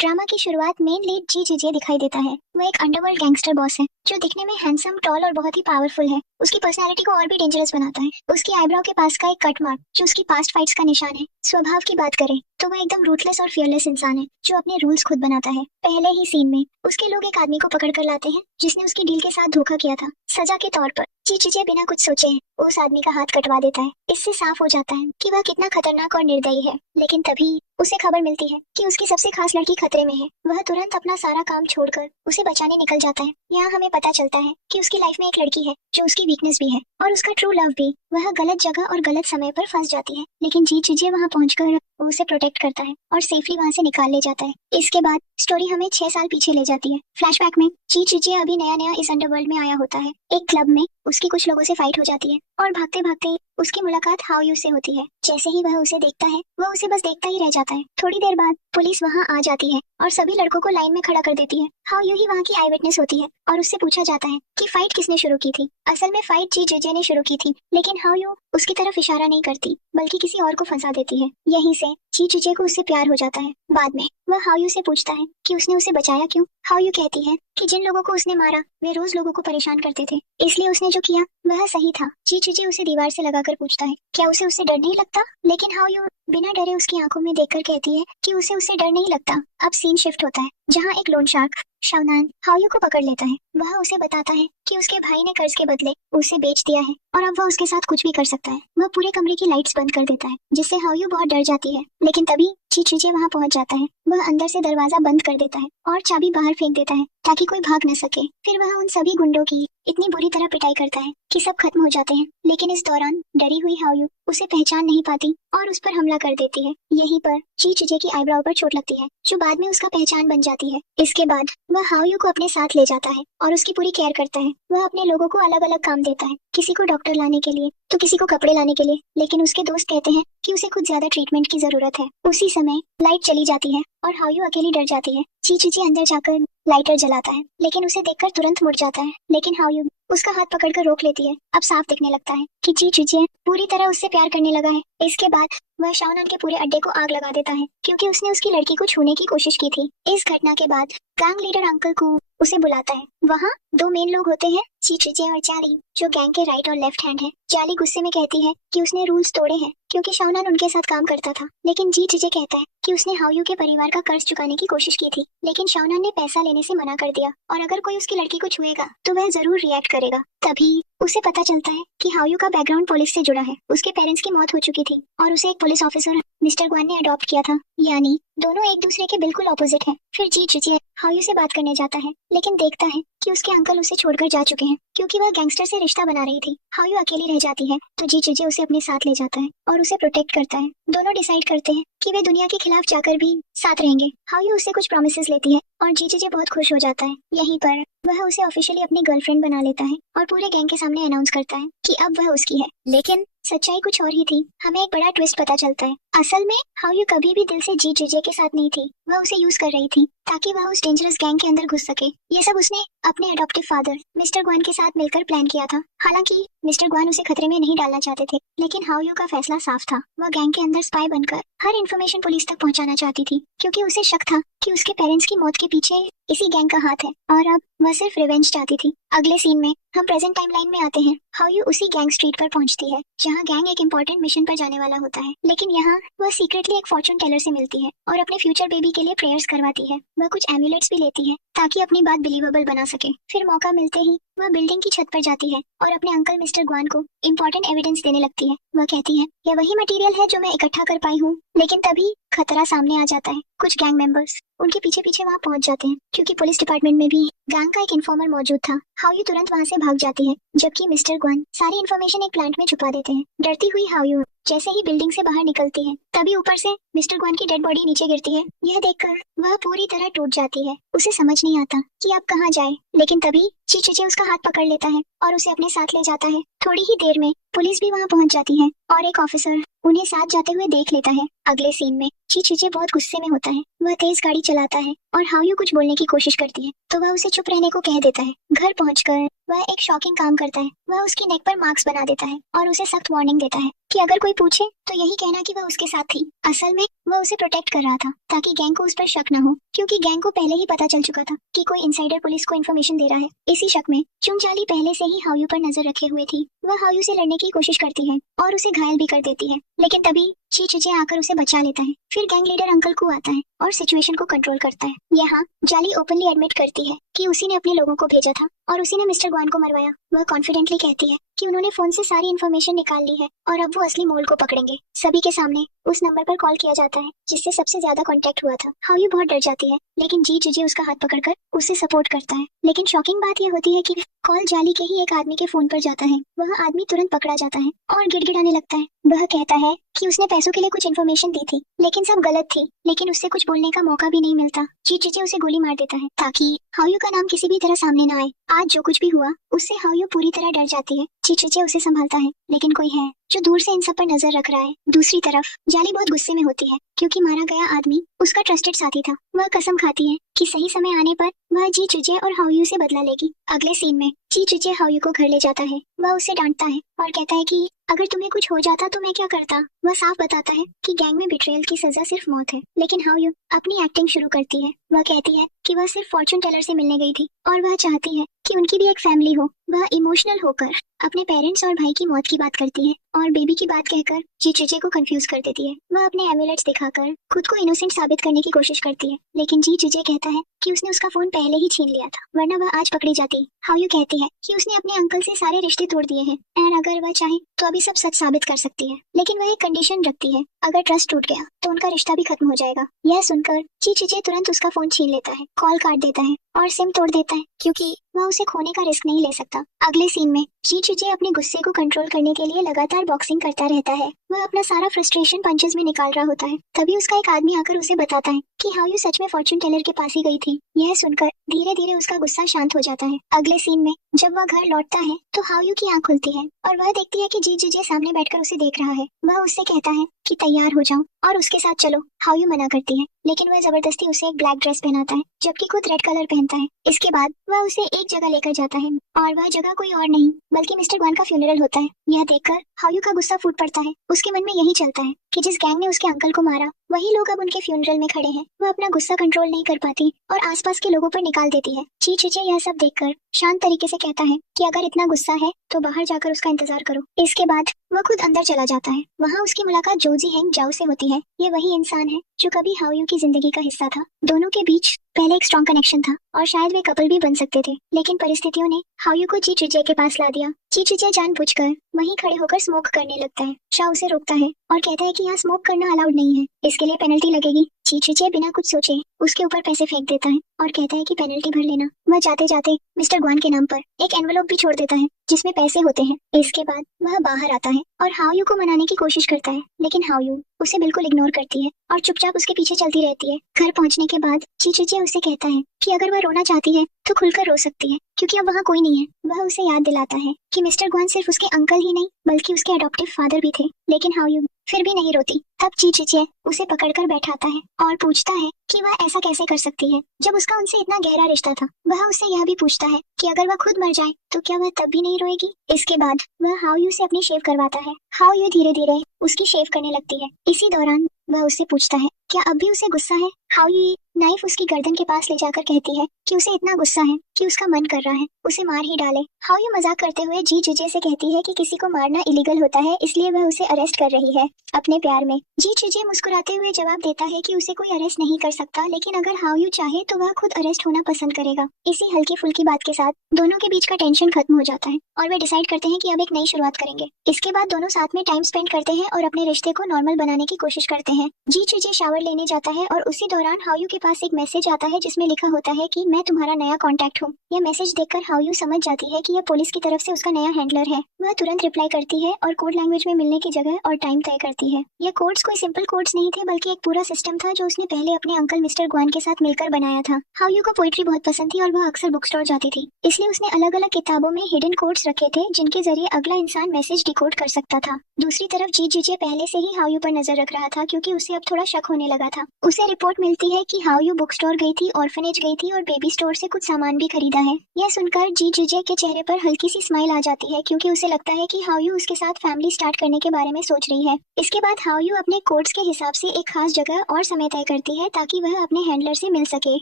Drama की शुरुआत main lead जी जिजे दिखाई देता है। वह एक अंडरवर्ल्ड गैंगस्टर बॉस है जो दिखने में हैंडसम, टॉल और बहुत ही पावरफुल है। उसकी पर्सनालिटी को और भी डेंजरस बनाता है उसकी आईब्रो के पास का एक कट मार्क जो उसकी पास्ट फाइट्स का निशान है। स्वभाव की बात करें तो वह एकदम रूथलेस और फियरलेस इंसान है जो अपने रूल्स खुद बनाता है। पहले ही सीन में उसके लोग एक आदमी को पकड़ कर लाते हैं जिसने उसकी डील के साथ धोखा किया था। सजा के तौर पर जी जिजे बिना कुछ सोचे उस आदमी का हाथ कटवा देता है। इससे साफ हो जाता है कि वह कितना खतरनाक और निर्दयी है। लेकिन तभी उसे खबर मिलती है कि उसकी सबसे खास लड़की खतरे में है। वह तुरंत अपना सारा काम छोड़कर उसे बचाने निकल जाता है। यहाँ हमें पता चलता है कि उसकी लाइफ में एक लड़की है जो उसकी वीकनेस भी है और उसका ट्रू लव भी। वह गलत जगह और गलत समय पर फंस जाती है लेकिन जी जिजे वहाँ पहुंचकर उसे प्रोटेक्ट करता है और सेफली वहाँ से निकाल ले जाता है। इसके बाद स्टोरी हमें 6 साल पीछे ले जाती है। फ्लैशबैक में जी जिजे अभी नया नया इस अंडरवर्ल्ड में आया होता है। एक क्लब में उसकी कुछ लोगों से फाइट हो जाती है और भागते भागते उसकी मुलाकात हाउ यू से होती है। जैसे ही वह उसे देखता है वह उसे बस देखता ही रह जाता है। थोड़ी देर बाद पुलिस वहां आ जाती है और सभी लड़कों को लाइन में खड़ा कर देती है। हाउ यू ही वहां की आई विटनेस होती है और उससे पूछा जाता है कि फाइट किसने शुरू की थी। असल में फाइट जी जेजे ने शुरू की थी लेकिन हाउ यू उसकी तरफ इशारा नहीं करती बल्कि किसी और को फंसा देती है। यहीं से जी जेजे को उससे प्यार हो जाता है। बाद में वह हाउ यू से पूछता है कि उसने उसे बचाया क्यों। हाउ यू कहती है कि जिन लोगों को उसने मारा वे रोज लोगों को परेशान करते थे इसलिए उसने जो किया वह सही था। जी जेजे उसे दीवार से लगाकर पूछता है क्या उसे उससे डर नहीं लगता। लेकिन हाउ यू बिना डरे उसकी आंखों में देखकर कहती है कि उसे उससे डर नहीं लगता। अब सीन शिफ्ट होता है जहाँ एक लोन शार्क शवनान हाउ यू को पकड़ लेता है। वह उसे बताता है कि उसके भाई ने कर्ज के बदले उसे बेच दिया है और अब वह उसके साथ कुछ भी कर सकता है। वह पूरे कमरे की लाइट्स बंद कर देता है जिससे हाउ यू बहुत डर जाती है। लेकिन तभी जी चीजे वहाँ पहुंच जाता है। वह अंदर से दरवाजा बंद कर देता है और चाबी बाहर फेंक देता है ताकि कोई भाग न सके। फिर वह उन सभी गुंडों की इतनी बुरी तरह पिटाई करता है कि सब खत्म हो जाते हैं। लेकिन इस दौरान डरी हुई हाउ यू उसे पहचान नहीं पाती और उस पर हमला कर देती है। यहीं पर जी चिजे की आईब्रो पर चोट लगती है जो बाद में उसका पहचान बन जाती है। इसके बाद वह हाउ यू को अपने साथ ले जाता है और उसकी पूरी केयर करता है। वह अपने लोगों को अलग अलग काम देता है, किसी को डॉक्टर लाने के लिए तो किसी को कपड़े लाने के लिए। लेकिन उसके दोस्त कहते हैं कि उसे कुछ ज्यादा ट्रीटमेंट की जरूरत है। उसी समय लाइट चली जाती है और हाउ यू अकेली डर जाती है। जी चिजे अंदर जाकर लाइटर जलाता है लेकिन उसे देखकर तुरंत मुड़ जाता है। लेकिन हाउ यू उसका हाथ पकड़कर रोक लेती है। अब साफ दिखने लगता है कि जी चिजे पूरी तरह उससे प्यार करने लगा है। इसके बाद वह शाओनान के पूरे अड्डे को आग लगा देता है क्योंकि उसने उसकी लड़की को छूने की कोशिश की थी। इस घटना के बाद गैंग लीडर अंकल को उसे बुलाता है। वहाँ दो मेन लोग होते हैं, जी चिजे और चाली, जो गैंग के राइट और लेफ्ट हैंड है। चाली गुस्से में कहती है कि उसने रूल्स तोड़े हैं क्योंकि शाओनान उनके साथ काम करता था। लेकिन जी चिजे कहता है कि उसने हाउ यू के परिवार का कर्ज चुकाने की कोशिश की थी लेकिन शाओनान ने पैसा लेने से मना कर दिया और अगर कोई उसकी लड़की को छुएगा तो वह जरूर रिएक्ट करेगा। तभी उसे पता चलता है कि हाउ यू का बैकग्राउंड पुलिस से जुड़ा है। उसके पेरेंट्स की मौत हो चुकी थी और उसे एक पुलिस ऑफिसर मिस्टर ग्वान ने अडॉप्ट किया था। यानी दोनों एक दूसरे के बिल्कुल ऑपोजिट हैं। फिर जी चिजे हाउ यू से बात करने जाता है लेकिन देखता है कि उसके अंकल उसे छोड़कर जा चुके हैं क्योंकि वह गैंगस्टर से रिश्ता बना रही थी। हाउ यू अकेली रह जाती है तो जी चिजे उसे अपने साथ ले जाता है और उसे प्रोटेक्ट करता है। दोनों डिसाइड करते हैं कि वे दुनिया के खिलाफ जाकर भी साथ रहेंगे। हाउ यू उससे कुछ प्रॉमिसेस लेती है और जी चिजे बहुत खुश हो जाता है। यहीं पर वह उसे ऑफिशियली अपनी गर्लफ्रेंड बना लेता है और पूरे गैंग के सामने अनाउंस करता है कि अब वह उसकी है। लेकिन सच्चाई कुछ और ही थी। हमें एक बड़ा ट्विस्ट पता चलता है। असल में हाउ यू कभी भी दिल से जी चिजे के साथ नहीं थी। वह उसे यूज कर रही थी ताकि वह उस डेंजरस गैंग के अंदर घुस सके। ये सब उसने अपने अडॉप्टिव फादर मिस्टर ग्वान के साथ मिलकर प्लान किया था। हालांकि मिस्टर ग्वान उसे खतरे में नहीं डालना चाहते थे लेकिन हाउ यू का फैसला साफ था। वह गैंग के अंदर स्पाई बनकर हर इन्फॉर्मेशन पुलिस तक पहुंचाना चाहती थी क्योंकि उसे शक था कि उसके पेरेंट्स की मौत के पीछे इसी गैंग का हाथ है और अब वह सिर्फ रिवेंज चाहती थी। अगले सीन में हम प्रेजेंट टाइमलाइन में आते हैं। हाउ यू उसी गैंग स्ट्रीट पर पहुंचती है जहां गैंग एक इंपॉर्टेंट मिशन पर जाने वाला होता है। लेकिन यहाँ वह सीक्रेटली एक फॉर्चून टेलर से मिलती है और अपने फ्यूचर बेबी के लिए प्रेयर्स करवाती है। वह कुछ एम्यूलेट्स भी लेती है ताकि अपनी बात बिलीवेबल बना सके। फिर मौका मिलते ही वह बिल्डिंग की छत पर जाती है और अपने अंकल मिस्टर ग्वान को इंपॉर्टेंट एविडेंस देने लगती है। वह कहती है यह वही मटेरियल है जो मैं इकट्ठा कर पाई हूँ। लेकिन तभी खतरा सामने आ जाता है। कुछ गैंग मेंबर्स उनके पीछे पीछे वहाँ पहुंच जाते हैं क्योंकि पुलिस डिपार्टमेंट में भी गैंग का एक इन्फॉर्मर मौजूद था। हाउ यू तुरंत वहाँ से भाग जाती है जबकि मिस्टर ग्वान सारी इन्फॉर्मेशन एक प्लांट में छुपा देते हैं। डरती हुई हाउ यू जैसे ही बिल्डिंग से बाहर निकलती है तभी ऊपर से मिस्टर ग्वान की डेड बॉडी नीचे गिरती है। यह देखकर वह पूरी तरह टूट जाती है। उसे समझ नहीं आता कि अब कहाँ जाए। लेकिन तभी जी चिजे उसका हाथ पकड़ लेता है और उसे अपने साथ ले जाता है। थोड़ी ही देर में पुलिस भी वहाँ पहुंच जाती है और एक ऑफिसर उन्हें साथ जाते हुए देख लेता है। अगले सीन में जी चिजे बहुत गुस्से में होता है। वह तेज गाड़ी चलाता है और हाउ यू कुछ बोलने की कोशिश करती है तो वह उसे चुप रहने को कह देता है। घर पहुंचकर वह एक शॉकिंग काम करता है। वह उसकी नेक पर मार्क्स बना देता है और उसे सख्त वार्निंग देता है। कि अगर कोई पूछे तो यही कहना कि वह उसके साथ थी। असल में वह उसे प्रोटेक्ट कर रहा था ताकि गैंग को उस पर शक न हो, क्योंकि गैंग को पहले ही पता चल चुका था कि कोई इनसाइडर पुलिस को इन्फॉर्मेशन दे रहा है। इसी शक में चुंगचाली पहले से ही हाओयू पर नजर रखे हुए थी। वह हाओयू से लड़ने की कोशिश करती है और उसे घायल भी कर देती है, लेकिन तभी ची चुचे आकर उसे बचा लेता है। फिर गैंग लीडर अंकल को आता है और सिचुएशन को कंट्रोल करता है। यहाँ जाली ओपनली एडमिट करती है कि उसी ने अपने लोगों को भेजा था और उसी ने मिस्टर ग्वान को मरवाया। वह कॉन्फिडेंटली कहती है कि उन्होंने फोन से सारी इन्फॉर्मेशन निकाल ली है और अब वो असली मोल को पकड़ेंगे। सभी के सामने उस नंबर पर कॉल किया जाता है जिससे सबसे ज्यादा कांटेक्ट हुआ था। हाओयू बहुत डर जाती है, लेकिन जी जुजे उसका हाथ पकड़कर उसे सपोर्ट करता है। लेकिन शॉकिंग बात यह होती है कि कॉल जाली के ही एक आदमी के फोन पर जाता है। वह आदमी तुरंत पकड़ा जाता है और गिड़गिड़ाने लगता है। वह कहता है कि उसने पैसों के लिए कुछ इन्फॉर्मेशन दी थी, लेकिन सब गलत थी, लेकिन उससे कुछ बोलने का मौका भी नहीं मिलता। जी जुजे उसे गोली मार देता है ताकि हाओयू का नाम किसी भी तरह सामने न आए। आज जो कुछ भी हुआ उससे हाओयू पूरी तरह डर जाती है। जी जुजे उसे संभालता है, लेकिन कोई है जो दूर से इन सब पर नजर रख रहा है। दूसरी तरफ जाली बहुत गुस्से में होती है क्योंकि मारा गया आदमी उसका ट्रस्टेड साथी था। वह कसम खाती है कि सही समय आने पर वह जी जुजे और हाओयू से बदला लेगी। अगले सीन में जी जुजे हाओयू को घर ले जाता है। वह उसे डांटता है और कहता है कि अगर तुम्हें कुछ हो जाता तो मैं क्या करता। वह साफ बताता है कि गैंग में बिट्रेयल की सजा सिर्फ मौत है, लेकिन हाओयू अपनी एक्टिंग शुरू करती है। वह कहती है कि वह सिर्फ फॉर्चून टेलर से मिलने गई थी और वह चाहती है कि उनकी भी एक फैमिली हो। वह इमोशनल होकर अपने पेरेंट्स और भाई की मौत की बात करती है और बेबी की बात कहकर जी जुजे को कंफ्यूज कर देती है। वह अपने एम्यूलेट्स दिखाकर खुद को इनोसेंट साबित करने की कोशिश करती है, लेकिन जी जुजे कहता है कि उसने उसका फोन पहले ही छीन लिया था, वरना वह आज पकड़ी जाती। हाओयू कहती है कि उसने अपने अंकल से सारे रिश्ते तोड़ दिए हैं और अगर वह चाहे तो अभी सब सच साबित कर सकती है, लेकिन वह एक कंडीशन रखती है, अगर ट्रस्ट टूट गया तो उनका रिश्ता भी खत्म हो जाएगा। यह सुनकर जी जुजे तुरंत उसका फोन छीन लेता है, कॉल काट देता है और सिम तोड़ देता है क्योंकि वह उसे खोने का रिस्क नहीं ले सकता। अगले सीन में जी जुजे अपने गुस्से को कंट्रोल करने के लिए लगातार बॉक्सिंग करता रहता है। वह अपना सारा फ्रस्ट्रेशन पंचेस में निकाल रहा होता है। तभी उसका एक आदमी आकर उसे बताता है कि हाओयू सच में फॉर्चून टेलर के पास ही गई थी। यह सुनकर धीरे धीरे उसका गुस्सा शांत हो जाता है। अगले सीन में जब वह घर लौटता है तो हाओयू की आंख खुलती है और वह देखती है कि जी जुजे सामने बैठकर उसे देख रहा है। वह उससे कहता है कि तैयार हो जाओ और उसके साथ चलो। हाओयू मना करती है, लेकिन वह जबरदस्ती उसे एक ब्लैक ड्रेस पहनाता है जबकि खुद रेड कलर पहनता है। इसके बाद वह उसे एक जगह लेकर जाता है और वह जगह कोई और नहीं बल्कि मिस्टर ग्वान का फ्यूनरल होता है। यह देखकर हाओयू का गुस्सा फूट पड़ता है। उसके मन में यही चलता है कि जिस गैंग ने उसके अंकल को मारा वही लोग अब उनके फ्यूनरल में खड़े हैं। वह अपना गुस्सा कंट्रोल नहीं कर पाती और आसपास के लोगों पर निकाल देती है। जी जुजे यह सब देखकर शांत तरीके से कहता है कि अगर इतना गुस्सा है तो बाहर जाकर उसका इंतजार करो। इसके बाद वह खुद अंदर चला जाता है। वहाँ उसकी मुलाकात जोजी हेंग जाओ से होती है। ये वही इंसान है जो कभी हाओयू की जिंदगी का हिस्सा था। दोनों के बीच पहले एक स्ट्रॉन्ग कनेक्शन था और शायद वे कपल भी बन सकते थे, लेकिन परिस्थितियों ने हाओयू को जी जुजे के पास ला दिया। जी जुजे जानबूझकर वहीं खड़े होकर स्मोक करने लगता है। शाह उसे रोकता है और कहता है कि यहाँ स्मोक करना अलाउड नहीं है, इसके लिए पेनल्टी लगेगी। जी जुजे बिना कुछ सोचे उसके ऊपर पैसे फेंक देता है और कहता है कि पेनल्टी भर लेना। वह जाते जाते मिस्टर ग्वान के नाम पर एक एनवेलप भी छोड़ देता है जिसमें पैसे होते हैं। इसके बाद वह बाहर आता है और हाओयू को मनाने की कोशिश करता है, लेकिन हाओयू उसे बिल्कुल इग्नोर करती है और चुपचाप उसके पीछे चलती रहती है। घर पहुंचने के बाद जी जुजे उसे कहता है कि अगर वह रोना चाहती है तो खुलकर रो सकती है क्योंकि अब वहाँ कोई नहीं है। वह उसे याद दिलाता है कि मिस्टर ग्वान सिर्फ उसके अंकल ही नहीं बल्कि उसके अडॉप्टिव फादर भी थे, लेकिन हाओयू फिर भी नहीं रोती। तब जी जुजे उसे पकड़कर बैठाता है और पूछता है कि वह ऐसा कैसे कर सकती है जब उसका उनसे इतना गहरा रिश्ता था। वह उससे यह भी पूछता है कि अगर वह खुद मर जाए तो क्या वह तब भी नहीं रोएगी। इसके बाद वह हाओयू से अपनी शेव करवाता है। हाओयू धीरे धीरे उसकी शेव करने लगती है। इसी दौरान वह उससे पूछता है क्या अब भी उसे गुस्सा है। हाओयू नाइफ उसकी गर्दन के पास ले जाकर कहती है कि उसे इतना गुस्सा है कि उसका मन कर रहा है उसे मार ही डाले। हाओयू मजाक करते हुए जी जुजे से कहती है कि किसी को मारना इलीगल होता है, इसलिए वह उसे अरेस्ट कर रही है अपने प्यार में। जी जुजे मुस्कुराते हुए जवाब देता है कि उसे कोई अरेस्ट नहीं कर सकता, लेकिन अगर हाओयू चाहे तो वह खुद अरेस्ट होना पसंद करेगा। इसी हल्की फुल्की बात के साथ दोनों के बीच का टेंशन खत्म हो जाता है और वे डिसाइड करते हैं कि अब एक नई शुरुआत करेंगे। इसके बाद दोनों साथ में टाइम स्पेंड करते हैं और अपने रिश्ते को नॉर्मल बनाने की कोशिश करते हैं। जी जुजे शावर लेने जाता है और उसी दौरान हाओयू के पास एक मैसेज आता है जिसमें लिखा होता है कि मैं तुम्हारा नया कॉन्टैक्ट हूँ। यह मैसेज देखकर हाओयू समझ जाती है कि यह पुलिस की तरफ से उसका नया हैंडलर है। वह तुरंत रिप्लाई करती है और कोड लैंग्वेज में मिलने की जगह और टाइम तय करती है। यह कोड्स कोई सिंपल कोड्स नहीं थे बल्कि एक पूरा सिस्टम था जो उसने पहले अपने अंकल मिस्टर ग्वान के साथ मिलकर बनाया था। हाओयू को पोइट्री बहुत पसंद थी और वह अक्सर बुक स्टोर जाती थी, इसलिए उसने अलग अलग किताबों में हिडन कोड्स रखे थे जिनके जरिए अगला इंसान मैसेज डिकोड कर सकता था। दूसरी तरफ जी जुजे पहले से ही हाओयू पर नजर रख रहा था क्योंकि उसे अब थोड़ा शक होने लगा था। उसे रिपोर्ट मिलती है कि हाओयू बुक स्टोर गई थी, ऑर्फनेज गई थी और बेबी स्टोर से कुछ सामान भी खरीदा है। यह सुनकर जी जिजे के चेहरे पर हल्की सी स्माइल आ जाती है क्योंकि उसे लगता है कि हाओयू उसके साथ फैमिली स्टार्ट करने के बारे में सोच रही है। इसके बाद हाओयू अपने कोड्स के हिसाब से एक खास जगह और समय तय करती है ताकि वह अपने हैंडलर से मिल सके।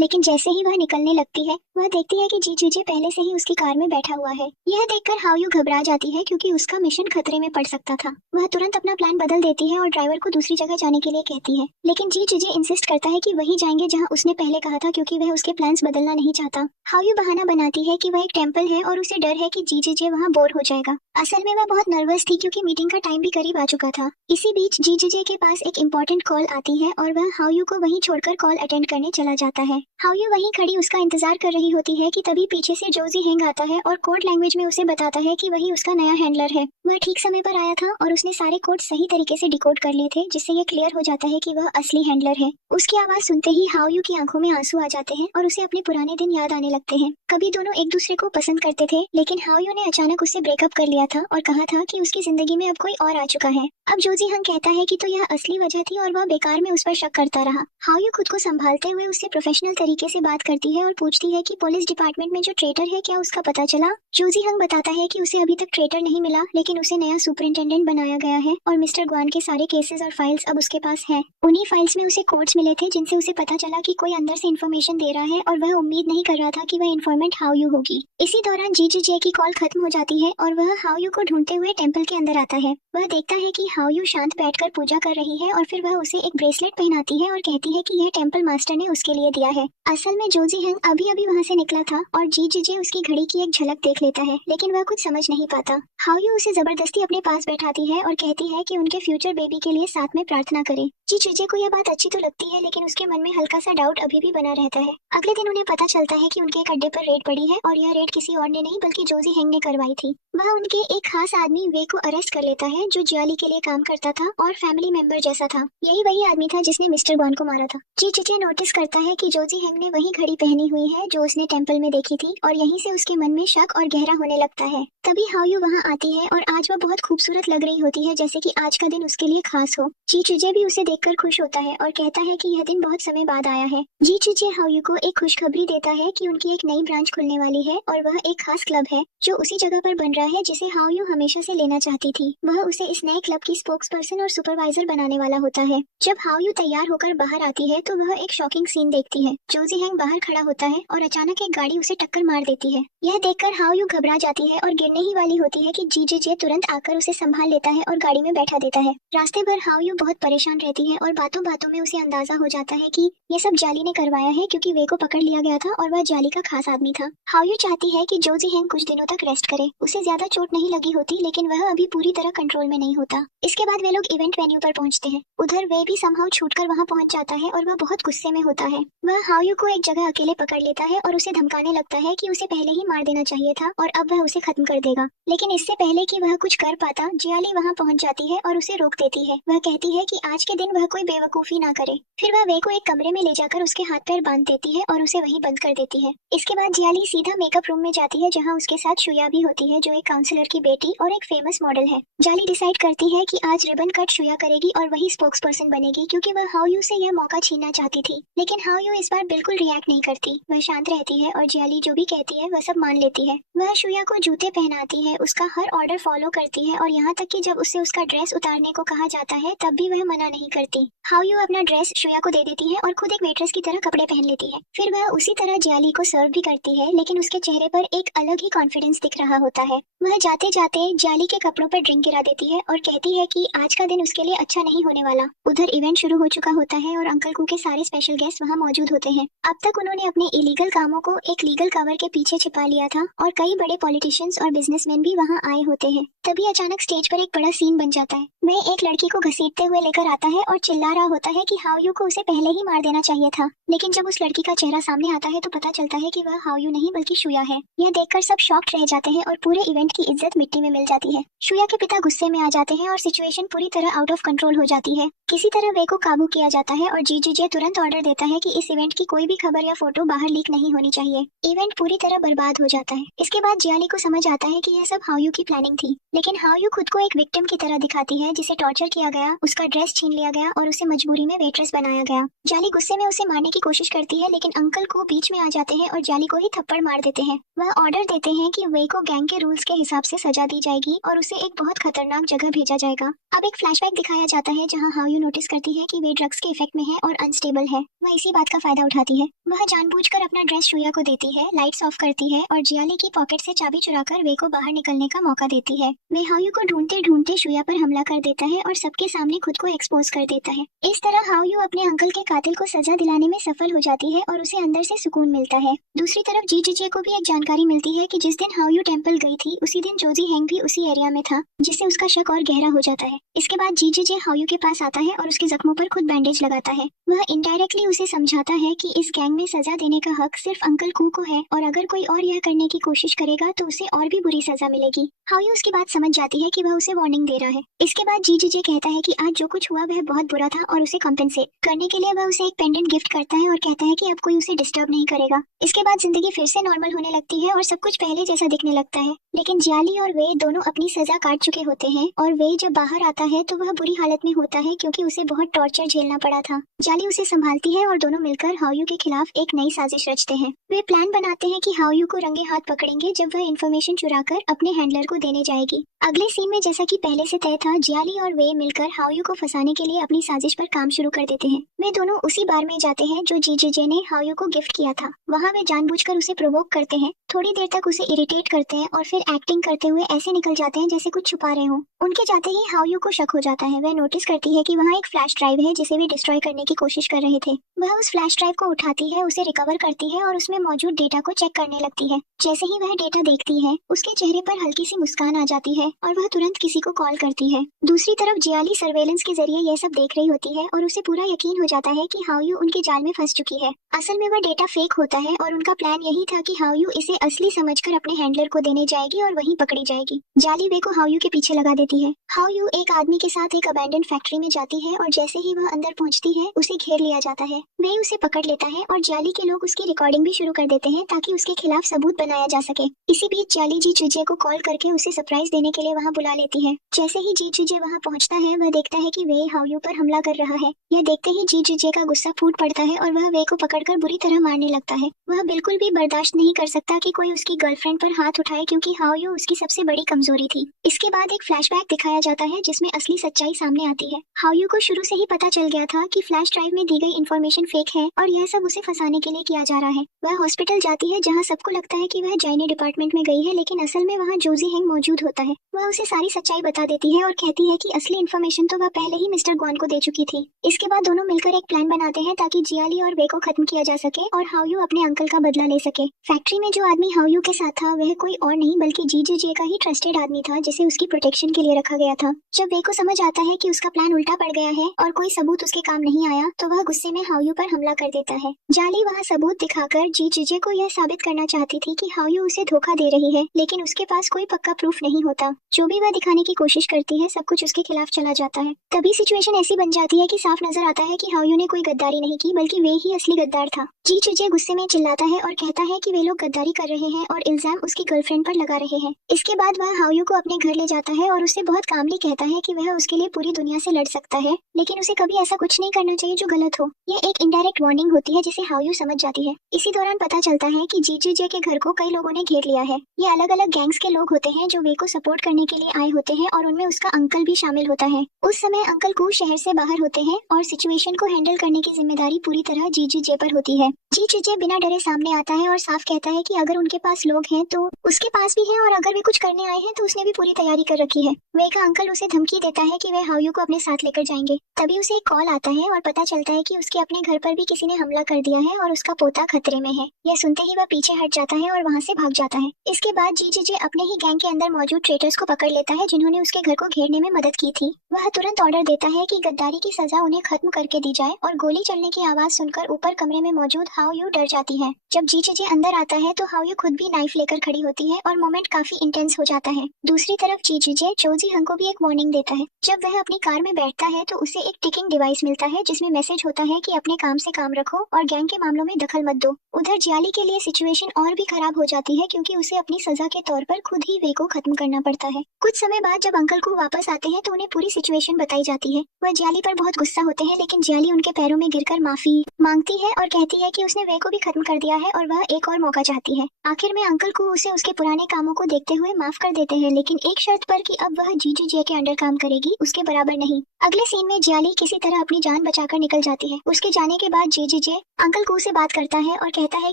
लेकिन जैसे ही वह निकलने लगती है वह देखती है कि जी जिजे पहले से ही उसकी कार में बैठा हुआ है। यह देखकर हाओयू घबरा जाती है क्योंकि उसका मिशन खतरे में पड़ सकता था। वह तुरंत अपना प्लान बदल देती है और ड्राइवर को दूसरी जगह जाने के लिए कहती है, लेकिन जी जिजे इंसिस्ट करता है कि वही जाएंगे जहां उसने पहले कहा था क्योंकि वह उसके प्लान्स बदलना नहीं चाहता। हाओयू बहाना बनाती है कि वह एक टेंपल है और उसे डर है कि जी जिजे वहां बोर हो जाएगा। असल में वह बहुत नर्वस थी क्योंकि मीटिंग का टाइम भी करीब आ चुका था। इसी बीच जी जिजे के पास एक इम्पोर्टेंट कॉल आती है और वह हाओयू को वहीं छोड़कर कॉल अटेंड करने चला जाता है। हाओयू वहीं खड़ी उसका इंतजार कर रही होती है कि तभी पीछे से जोजी हेंग आता है और कोड लैंग्वेज में उसे बताता है कि वही उसका नया हैंडलर है। वह ठीक समय पर आया था और उसने सारे कोड सही तरीके से डिकोड कर लिए थे, जिससे ये क्लियर हो जाता है कि वह असली हैंडलर है। उसकी आवाज सुनते ही हाओयू की आंखों में आंसू आ जाते हैं और उसे अपने पुराने दिन याद आने लगते हैं। कभी दोनों एक दूसरे को पसंद करते थे, लेकिन हाओयू ने अचानक उससे ब्रेकअप कर लिया था और कहा था कि उसकी जिंदगी में अब कोई और आ चुका है। अब जोजी हंग कहता है कि तो यह असली वजह थी और वह बेकार में उस पर शक करता रहा। हाओयू खुद को संभालते हुए उससे प्रोफेशनल तरीके से बात करती है और पूछती है कि पुलिस डिपार्टमेंट में जो ट्रेटर है क्या उसका पता चला। जोजी हंग बताता है कि उसे अभी तक ट्रेटर नहीं मिला, लेकिन उसे नया सुपरिंटेंडेंट बनाया गया है और मिस्टर ग्वान के सारे केसेस और फाइल्स अब उसके पास है। उन्हीं फाइल्स में उसे कोड्स मिले थे जिनसे उसे पता चला कि कोई अंदर से इन्फॉर्मेशन दे रहा है और वह उम्मीद नहीं कर रहा था कि वह इन्फॉर्मेंट हाओयू होगी। इसी दौरान जी जिजे की कॉल खत्म हो जाती है और वह हाओयू को ढूंढते हुए टेंपल के अंदर आता है। वह देखता है कि हाओयू शांत बैठकर पूजा कर रही है और फिर वह उसे एक ब्रेसलेट पहनाती है और कहती है कि यह टेंपल मास्टर ने उसके लिए दिया है। असल में जोजी हेंग अभी अभी वहां से निकला था और जी जिजे उसकी घड़ी की एक झलक देख लेता है, लेकिन वह कुछ समझ नहीं पाता। हाओयू उसे जबरदस्ती अपने पास बैठाती है और कहती है कि उनके फ्यूचर बेबी के लिए साथ में प्रार्थना करे। जी जिजे को यह बात अच्छी तो लगती है, लेकिन उसके मन में हल्का सा डाउट अभी भी बना रहता है। अगले दिन उन्हें पता चलता है कि उनके एक अड्डे पर रेड पड़ी है और यह रेड किसी और ने नहीं बल्कि जोजी हेंग ने करवाई थी। वह उनके एक खास आदमी वे को अरेस्ट कर लेता है जो जियाली के लिए काम करता था और फैमिली मेंबर जैसा था। यही वही आदमी था जिसने मिस्टर गॉन को मारा था। जी जिजे नोटिस करता है कि जोजी हेंग ने वही घड़ी पहनी हुई है जो उसने टेंपल में देखी थी और यहीं से उसके मन में शक और गहरा होने लगता है। तभी हाओयू वहां आती है और आज वह बहुत खूबसूरत लग रही होती है, जैसे कि आज का दिन उसके लिए खास हो। जी जिजे भी उसे देखकर खुश होता है और कहता है कि यह दिन बहुत समय बाद आया है। जी जिजे हाओयू को एक खुशखबरी देता है कि उनकी एक नई ब्रांच खुलने वाली है और वह एक खास क्लब है जो उसी जगह पर बन रहा है जिसे हाओयू हमेशा से लेना चाहती थी। वह उसे इस नए क्लब की स्पोक्स पर्सन और सुपरवाइजर बनाने वाला होता है। जब हाओयू तैयार होकर बाहर आती है तो वह एक शॉकिंग सीन देखती है। जोजी हेंग बाहर खड़ा होता है और अचानक एक गाड़ी उसे टक्कर मार देती है। यह देखकर हाओयू घबरा जाती है और गिरने ही वाली होती है कि जी जिजे तुरंत आकर उसे संभाल लेता है और गाड़ी में बैठा देता है। रास्ते भर हाओयू बहुत परेशान रहती है और बातों बातों में उसे अंदाजा हो जाता है कि ये सब जाली ने करवाया है क्योंकि वे को पकड़ लिया गया था और वह जाली का खास आदमी था। हाओयू चाहती है कि जोजी हेंग कुछ दिनों तक रेस्ट करे। उसे ज्यादा चोट नहीं लगी होती, लेकिन वह अभी पूरी तरह कंट्रोल में नहीं होता। इसके बाद वे लोग इवेंट वेन्यू पर पहुंचते हैं। उधर वे भी समहाउ छूटकर वहां पहुंच जाता है और वह बहुत गुस्से में होता है। वह हाओयू को एक जगह अकेले पकड़ लेता है और उसे धमकाने लगता है कि उसे पहले ही मार देना चाहिए था और अब वह उसे खत्म कर देगा। लेकिन इससे पहले कि वह कुछ कर पाता, जियाली वहां पहुंच जाती है और उसे रोक देती है। वह कहती है कि आज के दिन वह कोई बेवकूफी ना करे। फिर वह वे को एक कमरे में ले जाकर उसके हाथ पैर बांध देती है और उसे वहीं बंद कर देती है। इसके बाद जियाली सीधा मेकअप रूम में जाती है जहाँ उसके साथ शुया भी होती है जो एक काउंसलर की बेटी और एक फेमस मॉडल है। जाली डिसाइड करती है कि आज रिबन कट शुया करेगी और वही स्पोक्स पर्सन बनेगी क्योंकि वह हाओयू से यह मौका छीनना चाहती थी। लेकिन हाओयू इस बार बिल्कुल रिएक्ट नहीं करती। वह शांत रहती है और जियाली जो भी कहती है वह सब मान लेती है। वह शुया को जूते पहनाती है, उसका हर ऑर्डर फॉलो करती है और यहाँ तक कि जब उससे उसका ड्रेस उतारने को कहा जाता है तब भी वह मना नहीं करती। हाओयू अपना ड्रेस शुया को दे देती है और खुद एक वेट्रेस की तरह कपड़े पहन लेती है। फिर वह उसी तरह जियाली को सर्व भी करती है, लेकिन उसके चेहरे पर एक अलग ही कॉन्फिडेंस दिख रहा होता है। वह जाते जाते जियाली के कपड़ों पर ड्रिंक गिरा देती है और कहती है कि आज का दिन उसके लिए अच्छा नहीं होने वाला। उधर इवेंट शुरू हो चुका होता है और अंकल कू के सारे स्पेशल गेस्ट वहाँ मौजूद होते हैं। अब तक उन्होंने अपने इलीगल कामों को एक लीगल कवर के पीछे छिपा लिया था और कई बड़े पॉलिटिशियंस और बिजनेसमैन भी वहाँ आए होते हैं। तभी अचानक स्टेज पर एक बड़ा सीन बन जाता है। वह एक लड़की को घसीटते हुए लेकर आता है और चिल्ला रहा होता है कि हाओयू को उसे पहले ही मार देना चाहिए था। लेकिन जब उस लड़की का चेहरा सामने आता है तो पता चलता है कि वह हाओयू नहीं बल्कि शुया है। यह देखकर सब शॉक्ड रह जाते हैं और पूरे इवेंट की इज्जत मिट्टी में मिल जाती है। शुया के पिता गुस्से में आ जाते हैं और सिचुएशन पूरी तरह आउट ऑफ कंट्रोल हो जाती है। किसी तरह वे को काबू किया जाता है और जी जिजे तुरंत ऑर्डर देता है कि इस इवेंट की कोई भी खबर या फोटो बाहर लीक नहीं होनी चाहिए। इवेंट पूरी तरह बर्बाद हो जाता है। इसके बाद जियाली को समझ आता है कि यह सब हाओयू की प्लानिंग थी, लेकिन हाओयू खुद को एक विक्टिम की तरह दिखाती है जिसे टॉर्चर किया गया, उसका ड्रेस छीन लिया गया और उसे मजबूरी में वेट्रेस बनाया गया। जाली गुस्से में उसे मारने की कोशिश करती है, लेकिन अंकल को बीच में आ जाते हैं और जाली को ही थप्पड़ मार देते हैं। वह ऑर्डर देते हैं कि वे को गैंग के रूल्स के हिसाब से सजा दी जाएगी और उसे एक बहुत खतरनाक जगह भेजा जाएगा। अब एक फ्लैशबैक दिखाया जाता है जहां हाओयू नोटिस करती है कि वे ड्रग्स के इफेक्ट में है और अनस्टेबल है। वह इसी बात का फायदा उठाती है। वह जानबूझकर अपना ड्रेस शुया को देती है, लाइट्स ऑफ करती है और जियाली की पॉकेट से चाबी चुराकर वे को बाहर निकलने का मौका देती है। वे हाओयू को ढूंढते ढूंढते शुया पर हमला कर देता है और सबके सामने खुद को एक्सपोज कर देता है। इस तरह हाओयू अपने अंकल के कातिल को सजा दिलाने में सफल हो जाती है और उसे अंदर से सुकून मिलता है। दूसरी तरफ जी जीजे को भी एक जानकारी मिलती है कि जिस दिन हाओयू टेंपल गई थी उसी दिन जोजी हैंग भी उसी एरिया में था, जिससे उसका शक और गहरा हो जाता है। इसके बाद जी जीजे हाओयू के पास आता है और उसके जख्मों पर खुद बैंडेज लगाता है। वह इनडायरेक्टली उसे समझाता है कि इस गैंग में सजा देने का हक सिर्फ अंकल कू को है और अगर कोई और यह करने की कोशिश करेगा तो उसे और भी बुरी सजा मिलेगी। हाओयू उसकी बात समझ जाती है कि वह उसे वार्निंग दे रहा है। इसके बाद जी जीजे कहता है कि आज जो कुछ हुआ वह बहुत बुरा था और उसे कॉम्पेंसेट करने के लिए वह उसे एक पेंडेंट गिफ्ट करता है और कहता है कि अब कोई उसे डिस्टर्ब नहीं करेगा। इसके बाद जिंदगी फिर से नॉर्मल होने लगती है और सब कुछ पहले जैसा दिखने लगता है। लेकिन जियाली और वे दोनों अपनी सजा काट चुके होते हैं और वे जब बाहर आता है तो वह बुरी हालत में होता है क्योंकि उसे बहुत टॉर्चर झेलना पड़ा था। जाली उसे संभालती है और दोनों मिलकर हाओयू के खिलाफ एक नई साजिश रचते हैं। वे प्लान बनाते हैं कि हाओयू को रंगे हाथ पकड़ेंगे जब वह इन्फॉर्मेशन चुराकर अपने हैंडलर को देने जाएगी। अगले सीन में जैसा कि पहले से तय था, जियाली और वे मिलकर हाओयू को फंसाने के लिए अपनी साजिश पर काम शुरू कर देते हैं। वे दोनों उसी बार में जाते हैं जो जी जीजे ने हाओयू को गिफ्ट किया था। वहाँ वे जानबूझकर उसे प्रोवोक करते हैं, थोड़ी देर तक उसे इरिटेट करते हैं और फिर एक्टिंग करते हुए ऐसे निकल जाते हैं जैसे कुछ छुपा रहे हों। उनके जाते ही हाओयू को शक हो जाता है। वह नोटिस करती है कि वहाँ एक फ्लैश ड्राइव है जिसे वे डिस्ट्रॉय करने की कोशिश कर रहे थे। वह उस फ्लैश ड्राइव को उठाती है, उसे रिकवर करती है और उसमें मौजूद डेटा को चेक करने लगती है। जैसे ही वह डेटा देखती है उसके चेहरे पर हल्की सी मुस्कान आ जाती है और वह तुरंत किसी को कॉल करती है। दूसरी तरफ जियाली सर्वेलेंस के जरिए यह सब देख रही होती है और उसे पूरा यकीन हो जाता है कि हाओयू उनके जाल में फंस चुकी है। असल में वह डेटा फेक होता है और उनका प्लान यही था कि हाओयू इसे असली समझकर अपने हैंडलर को देने जाएगी और वहीं पकड़ी जाएगी। जाली वे को हाओयू के पीछे लगा देती है। हाओयू एक आदमी के साथ एक अबैंडन फैक्ट्री में जाती है और जैसे ही वह अंदर पहुंचती है उसे घेर लिया जाता है। वे उसे पकड़ लेता है और जाली के लोग उसकी रिकॉर्डिंग भी शुरू कर देते हैं ताकि उसके खिलाफ सबूत बनाया जा सके। इसी बीच जाली जी चुजे को कॉल करके उसे सरप्राइज देने के लिए वहाँ बुला लेती है। जैसे ही जी चुजे वहाँ पहुँचता है वह देखता है कि वे हाओयू पर हमला कर रहा है। यह देखते ही जी चुजे का गुस्सा फूट पड़ता है और वह वे को पकड़कर बुरी तरह मारने लगता है। वह बिल्कुल भी बर्दाश्त नहीं कर सकता कि कोई उसकी गर्लफ्रेंड पर हाथ उठाए क्योंकि हाओयू उसकी सबसे बड़ी कमजोरी थी। इसके बाद एक फ्लैशबैक दिखाया जाता है जिसमें असली सच्चाई सामने आती है। हाओयू को शुरू से ही पता चल गया था कि फ्लैश ड्राइव में दी गई इन्फॉर्मेशन फेक है और यह सब उसे फंसाने के लिए किया जा रहा है। वह हॉस्पिटल जाती है जहाँ सबको लगता है कि वह जाइने डिपार्टमेंट में गई है, लेकिन असल में वहाँ जोजी हैंग मौजूद होता है। वह उसे सारी सच्चाई बता देती है और कहती है कि असली इन्फॉर्मेशन तो वह पहले ही मिस्टर ग्वान को दे चुकी थी। इसके बाद दोनों मिलकर एक प्लान बनाते हैं ताकि जियाली और वे को खत्म किया जा सके और हाओयू अपने अंकल का बदला ले सके। फैक्ट्री में जो आदमी हाओयू के साथ था वह कोई और नहीं बल्कि जी जे का ही ट्रस्टेड आदमी था जिसे उसकी प्रोटेक्शन के लिए रखा गया था। जब वे को समझ आता है कि उसका प्लान उल्टा पड़ गया है और कोई सबूत उसके काम नहीं आया तो वह गुस्से में हाओयू पर हमला कर देता है। जाली वहाँ सबूत दिखाकर जी जे को यह साबित करना चाहती थी कि हाओयू उसे धोखा दे रही है, लेकिन उसके पास कोई पक्का प्रूफ नहीं होता। जो भी वह दिखाने की कोशिश करती है सब कुछ उसके खिलाफ चला जाता है। तभी सिचुएशन ऐसी बन जाती है कि साफ नजर आता है कि हाओयू ने कोई गद्दारी नहीं की बल्कि वे ही असली गद्दार था। जी जे गुस्से में चिल्लाता है और कहता है कि वे लोग गद्दारी कर रहे हैं और इल्जाम उसकी गर्लफ्रेंड पर लगा रहे हैं। इसके बाद वह हाओयू को अपने घर ले जाता है और उससे बहुत कामली कहता है कि वह उसके लिए पूरी दुनिया से लड़ सकता है, लेकिन उसे कभी ऐसा कुछ नहीं करना चाहिए जो गलत हो। यह एक इनडायरेक्ट वार्निंग होती है जिसे हाओयू समझ जाती है। इसी दौरान पता चलता है कि जी जे के घर को कई लोगों ने घेर लिया है। ये अलग अलग गैंग्स के लोग होते हैं जो वे को सपोर्ट करने के लिए आए होते हैं और उनमें उसका अंकल भी शामिल होता है। उस समय अंकल कू शहर से बाहर होते हैं और सिचुएशन को हैंडल करने की जिम्मेदारी पूरी तरह जी जे पर होती है। जी जे बिना डरे सामने आता है और साफ कहता है कि अगर उनके पास लोग हैं तो उसके पास भी है और अगर वे कुछ करने आए हैं तो उसने भी पूरी तैयारी कर रखी है। वे का अंकल उसे धमकी देता है कि वे हाओयू को अपने साथ लेकर जाएंगे। तभी उसे एक कॉल आता है और पता चलता है कि उसके अपने घर पर भी किसी ने हमला कर दिया है और उसका पोता खतरे में है। यह सुनते ही वह पीछे हट जाता है और वहाँ से भाग जाता है। इसके बाद जी जे अपने ही गैंग के अंदर मौजूद ट्रेटर्स को पकड़ लेता है जिन्होंने उसके घर को घेरने में मदद की थी। वह तुरंत ऑर्डर देता है कि गद्दारी की सजा उन्हें खत्म करके दी जाए और गोली चलने की आवाज सुनकर ऊपर कमरे में मौजूद हाओयू डर जाती है। जब जी जे अंदर आता है तो हाओयू खुद भी नाइफ लेकर खड़ी होती है और मोमेंट काफी इंटेंस हो जाता है। दूसरी तरफ जी जे जोजी हंग को भी एक वार्निंग देता है। जब वह अपनी कार में बैठता है तो उसे एक टिकिंग डिवाइस मिलता है जिसमें मैसेज होता है कि अपने काम से काम रखो और गैंग के मामलों में दखल मत दो। उधर जियाली के लिए सिचुएशन और भी खराब हो जाती है क्योंकि उसे अपनी सजा के तौर पर खुद ही वे को खत्म करना पड़ता है। कुछ समय बाद जब अंकल को वापस आते हैं तो उन्हें पूरी सिचुएशन बताई जाती है। वह जियाली पर बहुत गुस्सा होते हैं, लेकिन जियाली उनके पैरों में गिरकर माफी मांगती है और कहती है कि उसने वे को भी खत्म कर दिया है और वह एक और मौका चाहती है। आखिर में अंकल को उसे उसके पुराने कामों को देखते हुए माफ कर देते हैं, लेकिन एक शर्त पर कि अब वह जीजू जे के अंडर काम करेगी, उसके बराबर नहीं। अगले सीन में जियाली किसी तरह अपनी जान बचाकर निकल जाती है। उसके जाने के बाद जीजू जे अंकल को से बात करता है और कहता है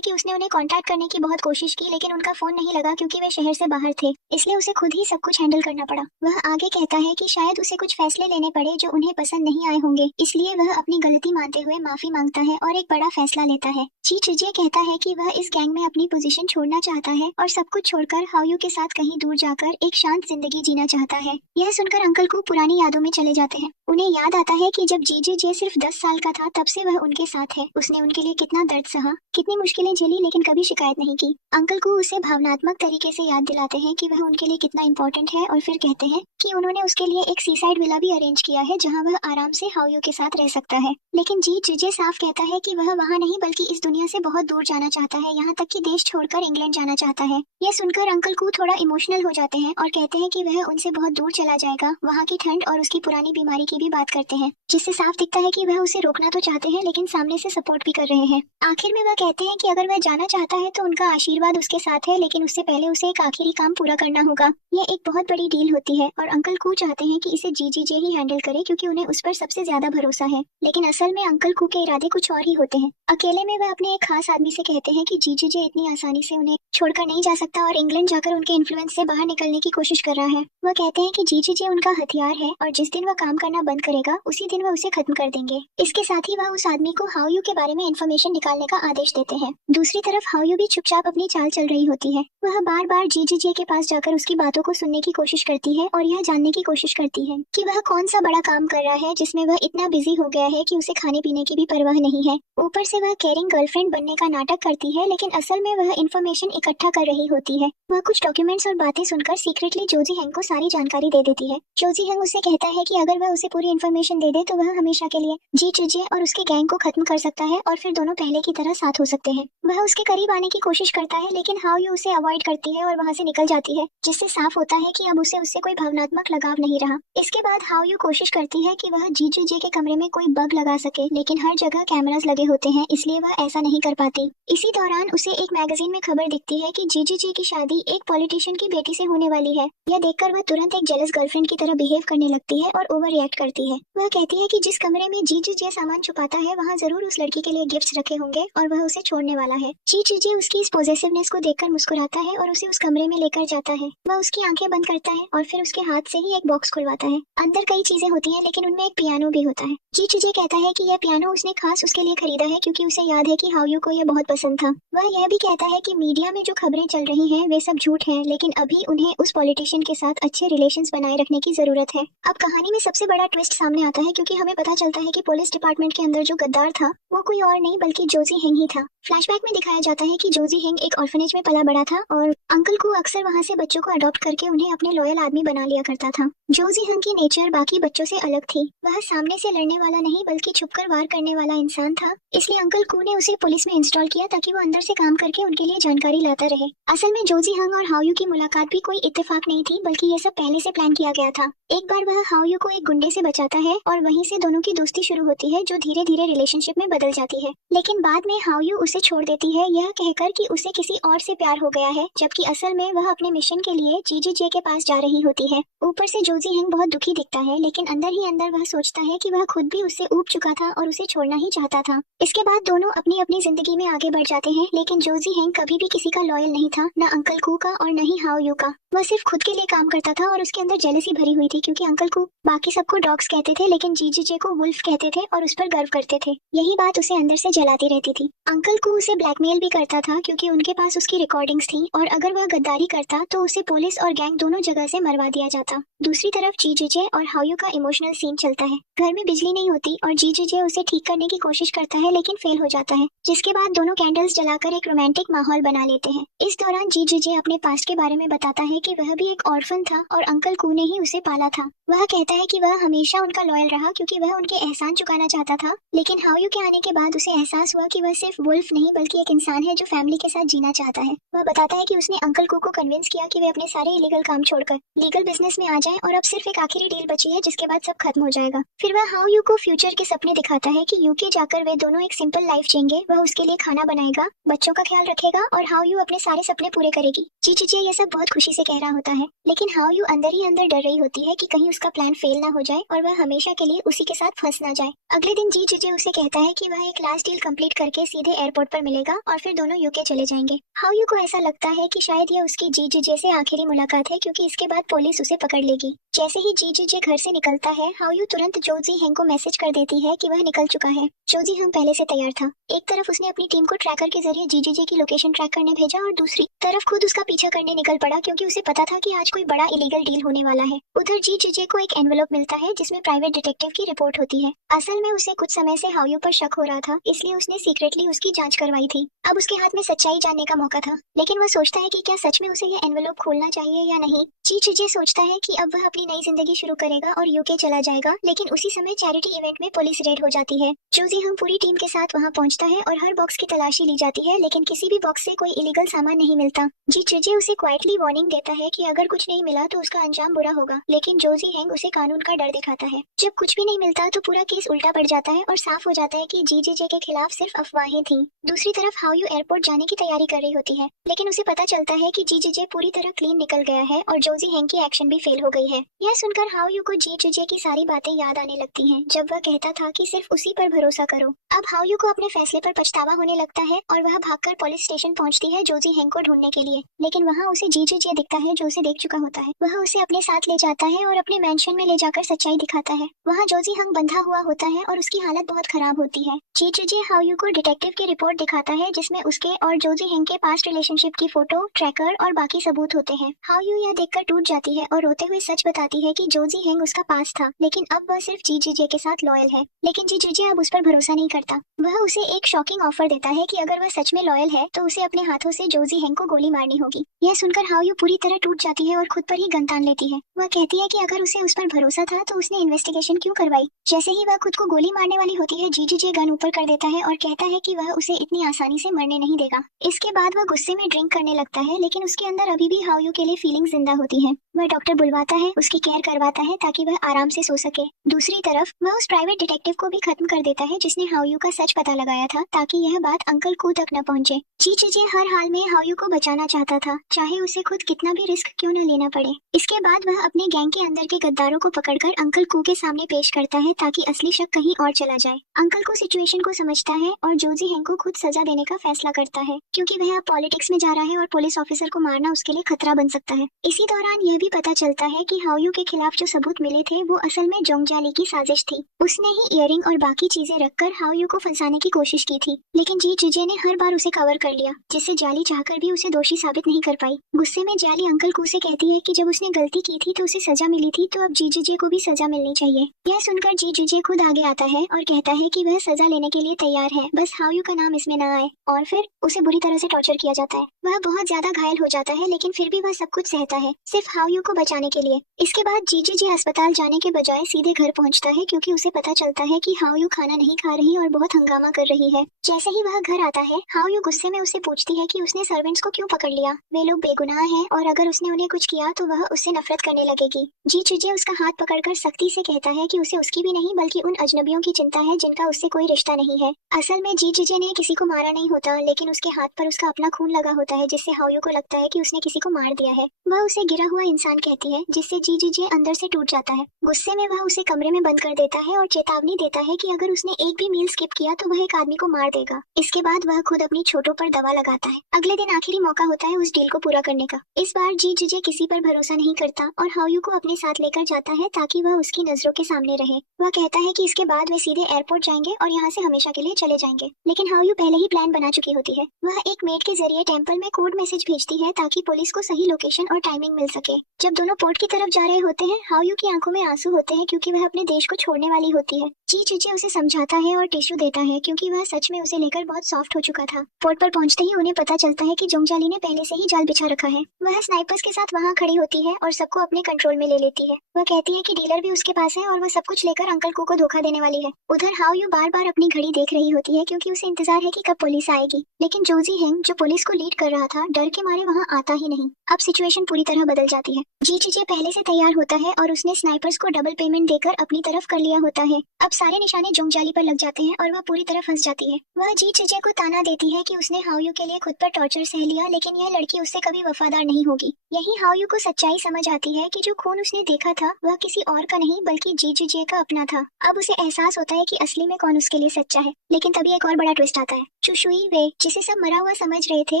कि उसने उन्हें कांटेक्ट करने की बहुत कोशिश की, लेकिन उनका फोन नहीं लगा क्योंकि वे शहर से बाहर थे, इसलिए उसे खुद ही सब कुछ हैंडल करना पड़ा। वह आगे कहता है कि शायद उसे कुछ फैसले लेने पड़े जो उन्हें पसंद नहीं आए होंगे, इसलिए वह अपनी गलती मानते हुए माफी मांगता है और एक बड़ा फैसला लेता है। जीजू कहता है कि वह इस गैंग में अपनी पोजीशन छोड़ना चाहता है और सब कुछ छोड़कर हाओयू के साथ कहीं दूर जाकर एक शांत जिंदगी जीना चाहता है। यह सुनकर अंकल को पुरानी यादों में चले जाते हैं। उन्हें याद आता है कि जब जीजू जे सिर्फ 10 साल का था तब से वह उनके साथ है। उसने उनके लिए कितना दर्द सहा, कितनी मुश्किलें झेली, लेकिन कभी शिकायत नहीं की। अंकल को उसे भावनात्मक तरीके से याद दिलाते हैं कि वह उनके लिए कितना इम्पोर्टेंट है और फिर कहते हैं कि उन्होंने उसके लिए एक सीसाइड विला भी अरेंज किया है जहां वह आराम से हाओयू के साथ रह सकता है। लेकिन जीजू साफ कहता है कि वह वहां नहीं बल्कि इस दुनिया से बहुत दूर जाना चाहता है, यहाँ तक कि देश छोड़कर इंग्लैंड जाना चाहता है। यह सुनकर अंकल को थोड़ा इमोशनल हो जाते हैं और कहते हैं कि वह उनसे बहुत दूर चला जाएगा। वहाँ की ठंड और उसकी पुरानी बीमारी की भी बात करते हैं, जिससे साफ दिखता है कि वह उसे रोकना तो चाहते हैं लेकिन सामने से सपोर्ट भी कर रहे हैं। आखिर में वह कहते हैं कि अगर वह जाना चाहता है तो उनका आशीर्वाद उसके साथ है, लेकिन उससे पहले उसे एक आखिरी काम पूरा करना होगा। यह एक बहुत बड़ी डील होती है और अंकल को चाहते हैं कि इसे जीजी जे ही हैंडल करे क्योंकि उन्हें उस पर सबसे ज्यादा भरोसा है। लेकिन असल में अंकल को के इरादे कुछ और ही होते हैं। अकेले में वह अपने एक खास आदमी से कहते हैं कि जीजू जे इतनी आसानी से उन्हें छोड़कर नहीं जा सकता और इंग्लैंड जाकर उनके इन्फ्लुएंस से बाहर निकलने की कोशिश कर रहा है। वह कहते हैं कि जीजू जे उनका हथियार है और जिस दिन वह काम करना बंद करेगा उसी दिन वह उसे खत्म कर देंगे। इसके साथ ही वह उस आदमी को हाओयू के बारे में इंफॉर्मेशन निकालने का आदेश देते हैं। दूसरी तरफ हाओयू भी चुपचाप अपनी चाल चल रही होती है। वह बार बार जीजू जे के पास जाकर उसकी बातों को सुनने की कोशिश करती है और यह जानने की कोशिश करती है कि वह कौन सा बड़ा काम कर रहा है जिसमें वह इतना बिजी हो गया है कि उसे खाने पीने की भी परवाह नहीं है। ऊपर से वह केयरिंग गर्लफ्रेंड बनने का नाटक करती है, लेकिन असल में वह इंफॉर्मेशन इकट्ठा कर रही होती है। वह कुछ डॉक्यूमेंट्स और बातें सुनकर सीक्रेटली जोजी हेंग को सारी जानकारी दे देती है। जोजी हेंग उसे कहता है कि अगर वह उसे पूरी इंफॉर्मेशन दे दे तो वह हमेशा के लिए जीजू जे और उसके गैंग को खत्म कर सकता है और फिर दोनों पहले की तरह साथ हो सकते हैं। वह उसके करीब आने की कोशिश करता है, लेकिन हाओयू उसे अवॉइड करती है और वहाँ से निकल जाती है, जिससे साफ होता है कि अब उसे उससे कोई भावनात्मक लगाव नहीं रहा। इसके बाद हाओयू कोशिश करती है कि वह जीजू जे के कमरे में कोई बग लगा सके, लेकिन हर जगह कैमरास लगे होते हैं, इसलिए वह ऐसा नहीं कर पाती। इसी दौरान उसे एक मैगजीन में खबर दिखती है कि जीजू जे की शादी एक पॉलिटिशियन की बेटी से होने वाली है। यह देखकर वह तुरंत एक जेलस गर्लफ्रेंड की तरह बिहेव करने लगती है और ओवर रिएक्ट करती है। वह कहती है कि जिस कमरे में जीजू जे सामान छुपाता है वहाँ जरूर उस लड़की के लिए गिफ्ट्स रखे होंगे और वह उसे छोड़ने वाला है। जीजू जे उसकी इस पॉजेसिवनेस को देखकर मुस्कुराता है और उसे उस कमरे में लेकर जाता है। वह उसकी आंखें बंद करता है और फिर उसके हाथ से ही एक बॉक्स खुलवाता है। अंदर कई चीजें होती हैं, लेकिन उनमें एक पियानो भी होता है। जीजू जे कहता है कि यह पियानो उसने खास उसके लिए खरीदा है क्योंकि उसे याद है कि हाओयू को यह बहुत पसंद था। वह यह भी कहता है कि मीडिया में जो खबरें चल रही हैं वे सब झूठ हैं, लेकिन अभी उन्हें उस पॉलिटिशियन के साथ अच्छे रिलेशंस बनाए रखने की जरूरत है। अब कहानी में सबसे बड़ा ट्विस्ट सामने आता है क्योंकि हमें पता चलता है कि पुलिस डिपार्टमेंट के अंदर जो गद्दार था वो कोई और नहीं बल्कि जोजी हेंग ही था। फ्लैशबैक में दिखाया जाता है कि जोजी हेंग एक ऑर्फनेज में पला बड़ा था और अंकल को अक्सर वहाँ से बच्चों को अडॉप्ट करके उन्हें अपने लॉयल आदमी बना लिया करता था। जोजी हेंग की नेचर बाकी बच्चों से अलग थी। वह सामने से लड़ने वाला नहीं बल्कि छुपकर वार करने वाला इंसान था, इसलिए अंकल कू ने उसे पुलिस में इंस्टॉल किया ताकि वो अंदर से काम करके उनके लिए जानकारी लाता रहे। असल में जोजी हेंग और हाओयू की मुलाकात भी कोई इत्तेफाक नहीं थी, बल्कि ये सब पहले से प्लान किया गया था। एक बार वह हाओयू को एक गुंडे से बचाता है और वहीं से दोनों की दोस्ती शुरू होती है जो धीरे धीरे रिलेशनशिप में बदल जाती है। लेकिन बाद में हाओयू उसे छोड़ देती है यह कहकर कि उसे किसी और से प्यार हो गया है, जबकि असल में वह अपने मिशन के लिए जीजू जे के पास जा रही होती है। ऊपर से जोजी हेंग बहुत दुखी दिखता है, लेकिन अंदर ही अंदर वह सोचता है कि वह खुद भी उससे ऊब चुका था और उसे छोड़ना ही चाहता था। इसके बाद दोनों अपनी अपनी जिंदगी में आगे बढ़ जाते हैं, लेकिन जोजी हेंग कभी भी किसी का लॉयल नहीं था, न अंकल कू का और न ही हाओयू का। वह सिर्फ खुद के लिए काम करता था और उसके अंदर जेलसी भरी हुई थी क्योंकि अंकल को बाकी सबको डॉग्स कहते थे, लेकिन जीजू जे को वुल्फ कहते थे और उस पर गर्व करते थे। यही बात उसे अंदर से जलाती रहती थी। अंकल को उसे ब्लैकमेल भी करता था क्योंकि उनके पास उसकी रिकॉर्डिंग्स थी और अगर वह गद्दारी करता तो उसे पुलिस और गैंग दोनों जगह से मरवा दिया जाता। दूसरी तरफ जीजू जे और हाओयू का इमोशनल सीन चलता है। घर में बिजली नहीं होती और जीजू जे उसे ठीक करने की कोशिश करता है लेकिन फेल हो जाता है, जिसके बाद दोनों कैंडल्स जलाकर एक रोमांटिक माहौल बना लेते हैं। इस दौरान जीजू जे अपने पास्ट के बारे में बताता है कि वह भी एक ऑर्फन था और अंकल कू ने ही उसे पाला था। वह कहता है कि वह हमेशा उनका लॉयल रहा क्योंकि वह उनके एहसान चुकाना चाहता था, लेकिन हाओयू के आने के बाद उसे एहसास हुआ कि वह सिर्फ वुल्फ नहीं बल्कि एक इंसान है जो फैमिली के साथ जीना चाहता है। वह बताता है कि उसने उसने अंकल कू को कन्विंस किया कि वे अपने सारे इलीगल काम छोड़कर लीगल बिजनेस में आ जाएं और अब सिर्फ एक आखिरी डील बची है जिसके बाद सब खत्म हो जाएगा। फिर वह हाउ यू को फ्यूचर के सपने दिखाता है कि यूके जाकर वे दोनों एक सिंपल लाइफ जिएंगे। वह उसके लिए खाना बनाएगा, बच्चों का ख्याल रखेगा और हाउ यू अपने सारे सपने पूरे करेगी। जी जी ये सब बहुत खुशी से कह रहा होता है, लेकिन हाउ यू अंदर ही अंदर डर रही होती है कि कहीं उसका प्लान फेल ना हो जाए और वह हमेशा के लिए उसी के साथ फंस ना जाए। अगले दिन जी जी उसे कहता है कि वह एक लास्ट डील कंप्लीट करके सीधे एयरपोर्ट पर मिलेगा और फिर दोनों यूके चले जाएंगे। हाउ यू को ऐसा लगता है कि शायद यह उसकी जी जी से आखिरी मुलाकात है, क्योंकि इसके बाद पुलिस उसे पकड़ लेगी। जैसे ही जी जी घर से निकलता है, हाउ यू तुरंत जो जी हेंग को मैसेज कर देती है कि वह निकल चुका है। जो जी हेंग पहले से तैयार था। एक तरफ उसने अपनी टीम को ट्रैकर के जरिए जी जी की लोकेशन ट्रैक करने भेजा और दूसरी तरफ खुद उसका पीछा करने निकल पड़ा, क्योंकि उसे पता था कि आज कोई बड़ा इलीगल डील होने वाला है। उधर जी जी को एक एनवेलप मिलता है जिसमें प्राइवेट डिटेक्टिव की रिपोर्ट होती है। असल में उसे कुछ समय से हाउ यू पर शक हो रहा था, इसलिए उसने सीक्रेटली उसकी जांच करवाई थी। अब उसके हाथ में सच्चाई जानने का मौका था, लेकिन वह सोचता है कि क्या सच में उसे यह एनवेलप खोलना चाहिए या नहीं। जी जी सोचता है कि अब वह अपनी नई जिंदगी शुरू करेगा और यूके चला जाएगा, लेकिन उसी समय चैरिटी इवेंट में पुलिस रेड हो जाती है। जोजी हम पूरी टीम के साथ वहां पहुंचता है और हर बॉक्स की तलाशी ली जाती है, लेकिन किसी भी बॉक्स से कोई इलीगल सामान नहीं मिलता। जी जी उसे क्वाइटली वार्निंग देता है कि अगर कुछ नहीं मिला तो उसका अंजाम बुरा होगा, लेकिन जोजी हेंग उसे कानून का डर दिखाता है। जब कुछ भी नहीं मिलता तो पूरा केस उल्टा पड़ जाता है और साफ हो जाता है कि जी के खिलाफ सिर्फ अफवाहें थी। दूसरी तरफ हाउ यू एयरपोर्ट जाने की तैयारी कर रही होती है, लेकिन उसे पता चलता है कि जी पूरी तरह क्लीन निकल गया है और जोजी हेंग की एक्शन भी फेल हो गई है। यह सुनकर हाउ यू को जी की सारी बातें याद आने लगती हैं, जब वह कहता था कि सिर्फ उसी पर भरोसा करो। अब हाउ यू को अपने फैसले पर पछतावा होने लगता है और वह भागकर पुलिस स्टेशन पहुंचती है जोजी हेंग को ढूंढने के लिए, लेकिन वहां उसे जी दिखता है जो उसे देख चुका होता है। वह उसे अपने साथ ले जाता है और अपने मैंशन में ले जाकर सच्चाई दिखाता है। वहाँ जोजी हेंग बंधा हुआ होता है और उसकी हालत बहुत खराब होती है। जी हाउ यू को डिटेक्टिव की रिपोर्ट दिखाता है जिसमें उसके और जोजी हेंग के पास्ट रिलेशनशिप की फोटो, ट्रैकर और बाकी सबूत होते हैं। हाउ यू यह देखकर टूट जाती है और रोते हुए सच बताती है कि जोजी हेंग उसका पास था, लेकिन अब वह सिर्फ जी के साथ लॉयल है। लेकिन जी अब उस पर भरोसा नहीं करता। वह उसे एक शॉकिंग ऑफर देता है कि अगर वह सच में लॉयल है तो उसे अपने हाथों से जोजी हेंग को गोली मारनी होगी। यह सुनकर हाउ यू पूरी तरह टूट जाती है और खुद पर ही गन तान लेती है। वह कहती है कि अगर उसे उस पर भरोसा था तो उसने इन्वेस्टिगेशन क्यों करवाई। जैसे ही वह खुद को गोली मारने वाली होती है, जी गन ऊपर कर देता है और कहता है कि वह उसे इतनी आसानी से मरने नहीं देगा। इसके बाद वह गुस्से में ड्रिंक करने लगता है, लेकिन उसके अंदर अभी भी हाउ यू के लिए फीलिंग जिंदा होती है। वह डॉक्टर बुलवाता है, उसकी केयर करवाता है ताकि वह आराम से सो सके। दूसरी तरफ वह उस प्राइवेट डिटेक्टिव को भी खत्म कर देता है जिसने हाउ यू का सच पता लगाया था, ताकि यह बात अंकल कू तक न पहुंचे। जी हर हाल में हाउ यू को बचाना चाहता था, चाहे उसे खुद कितना भी रिस्क क्यों न लेना पड़े। इसके बाद वह अपने गैंग के अंदर के गद्दारों को पकड़कर अंकल कू के सामने पेश करता है ताकि असली शक कहीं और चला जाए। अंकल कू सिचुएशन को समझता है और जोजी हेंग को खुद सजा देने का फैसला करता है, क्योंकि वह अब पॉलिटिक्स में जा रहा है और पुलिस ऑफिसर को मारना उसके लिए खतरा बन सकता है। इसी दौरान यह भी पता चलता है कि हाउ यू के खिलाफ जो सबूत मिले थे वो असल में जोंगजाली की साजिश थी। उसने ही इयररिंग और बाकी चीजें रखकर हाउ यू को फंसाने की कोशिश की थी, लेकिन जी ने हर बार उसे कवर कर लिया, जिससे जाली चाहकर भी उसे दोषी साबित नहीं कर पाई। गुस्से में जाली अंकल कू से कहती है कि जब उसने गलती की थी तो उसे सजा मिली थी, तो अब जी को भी सजा मिलनी चाहिए। यह सुनकर जी खुद आगे आता है और कहता है कि वह सजा लेने के लिए तैयार है, बस हाउ यू का नाम इसमें न आए। और फिर उसे बुरी तरह से टॉर्चर किया जाता है। वह बहुत ज्यादा घायल हो जाता है, लेकिन फिर भी वह सब कुछ सहता है, सिर्फ हाउ यू को बचाने के लिए। इसके बाद जी अस्पताल जाने के बजाय सीधे घर पहुंचता है, क्योंकि उसे पता चलता है कि हाउ यू खाना नहीं खा रही और बहुत हंगामा कर रही है। जैसे ही वह घर आता है, हाउ यू गुस्से में उससे पूछती है कि उसने सर्वेंट्स को क्यों पकड़ लिया, वे लोग बेगुनाह हैं और अगर उसने उन्हें कुछ किया तो वह उससे नफरत करने लगेगी। जी उसका हाथ पकड़कर सख्ती से कहता है कि उसे उसकी भी नहीं बल्कि उन अजनबियों की चिंता है जिनका उससे कोई रिश्ता नहीं है। असल में जी ने किसी को मारा नहीं होता, लेकिन उसके हाथ पर उसका अपना खून लगा होता है, जिससे हाउ यू को लगता है कि उसने किसी को मार दिया है। वह उसे गिरा हुआ इंसान कहती है, जिससे जी अंदर से टूट जाता है। गुस्से में वह उसे कमरे में बंद कर देता है और चेतावनी देता है कि अगर उसने एक भी मील स्किप किया तो वह एक आदमी को मार देगा। इसके बाद वह खुद अपनी छोटों पर दवा लगाता है। अगले दिन आखिरी मौका होता है उस डील को पूरा करने का। इस बार जी किसी पर भरोसा नहीं करता और हाउ यू को अपने साथ लेकर जाता है ताकि वह उसकी नजरों के सामने रहे। वह कहता है कि इसके बाद वे सीधे एयरपोर्ट जाएंगे और यहाँ से हमेशा के लिए चले जाएंगे, लेकिन हाउ यू पहले ही प्लान बना चुकी होती है। वह एक मेड के जरिए टेंपल में कोड मैसेज भेजती है ताकि पुलिस को सही लोकेशन और टाइमिंग मिल सके। जब दोनों पोर्ट की तरफ जा रहे होते हैं, हाउ यू की आंखों में आंसू होते हैं क्योंकि वह अपने देश को छोड़ने वाली होती है। जी उसे समझाता है और टिश्यू देता है, क्योंकि वह सच में उसे लेकर बहुत सॉफ्ट हो चुका था। पोर्ट पर पहुंचते ही उन्हें पता चलता है कि जोंगजाली ने पहले से ही जाल बिछा रखा है। वह स्नाइपर्स के साथ वहां खड़ी होती है और सबको अपने कंट्रोल में ले लेती है। वह कहती है कि डीलर भी उसके पास है और वह सब कुछ लेकर अंकल को धोखा देने वाली है। उधर हाउ यू बार बार अपनी घड़ी देख रही होती है, क्योंकि उसे इंतजार है कि कब पुलिस आएगी। लेकिन जोजी हेंग जो पुलिस को लीड कर रहा था, डर डर के मारे वहाँ आता ही नहीं। अब सिचुएशन पूरी तरह बदल जाती है। जी चीजे पहले से तैयार होता है और उसने स्नाइपर्स को डबल पेमेंट देकर अपनी तरफ कर लिया होता है। अब सारे निशाने जोंगजाली पर लग जाते हैं और वह पूरी तरह फंस जाती है। वह जी चीजे को ताना देती है कि उसने हाओयू के लिए खुद पर टॉर्चर सह लिया, लेकिन यह लड़की उससे कभी वफादार नहीं होगी। यही हाओयू को सच्चाई समझ आती है कि जो खून उसने देखा था वह किसी और का नहीं बल्कि जी चीजे का अपना था। अब उसे एहसास होता है कि असली में कौन उसके लिए सच्चा है। लेकिन तभी एक और बड़ा ट्विस्ट आता है। चुशुई वे, जिसे सब मरा हुआ समझ रहे थे,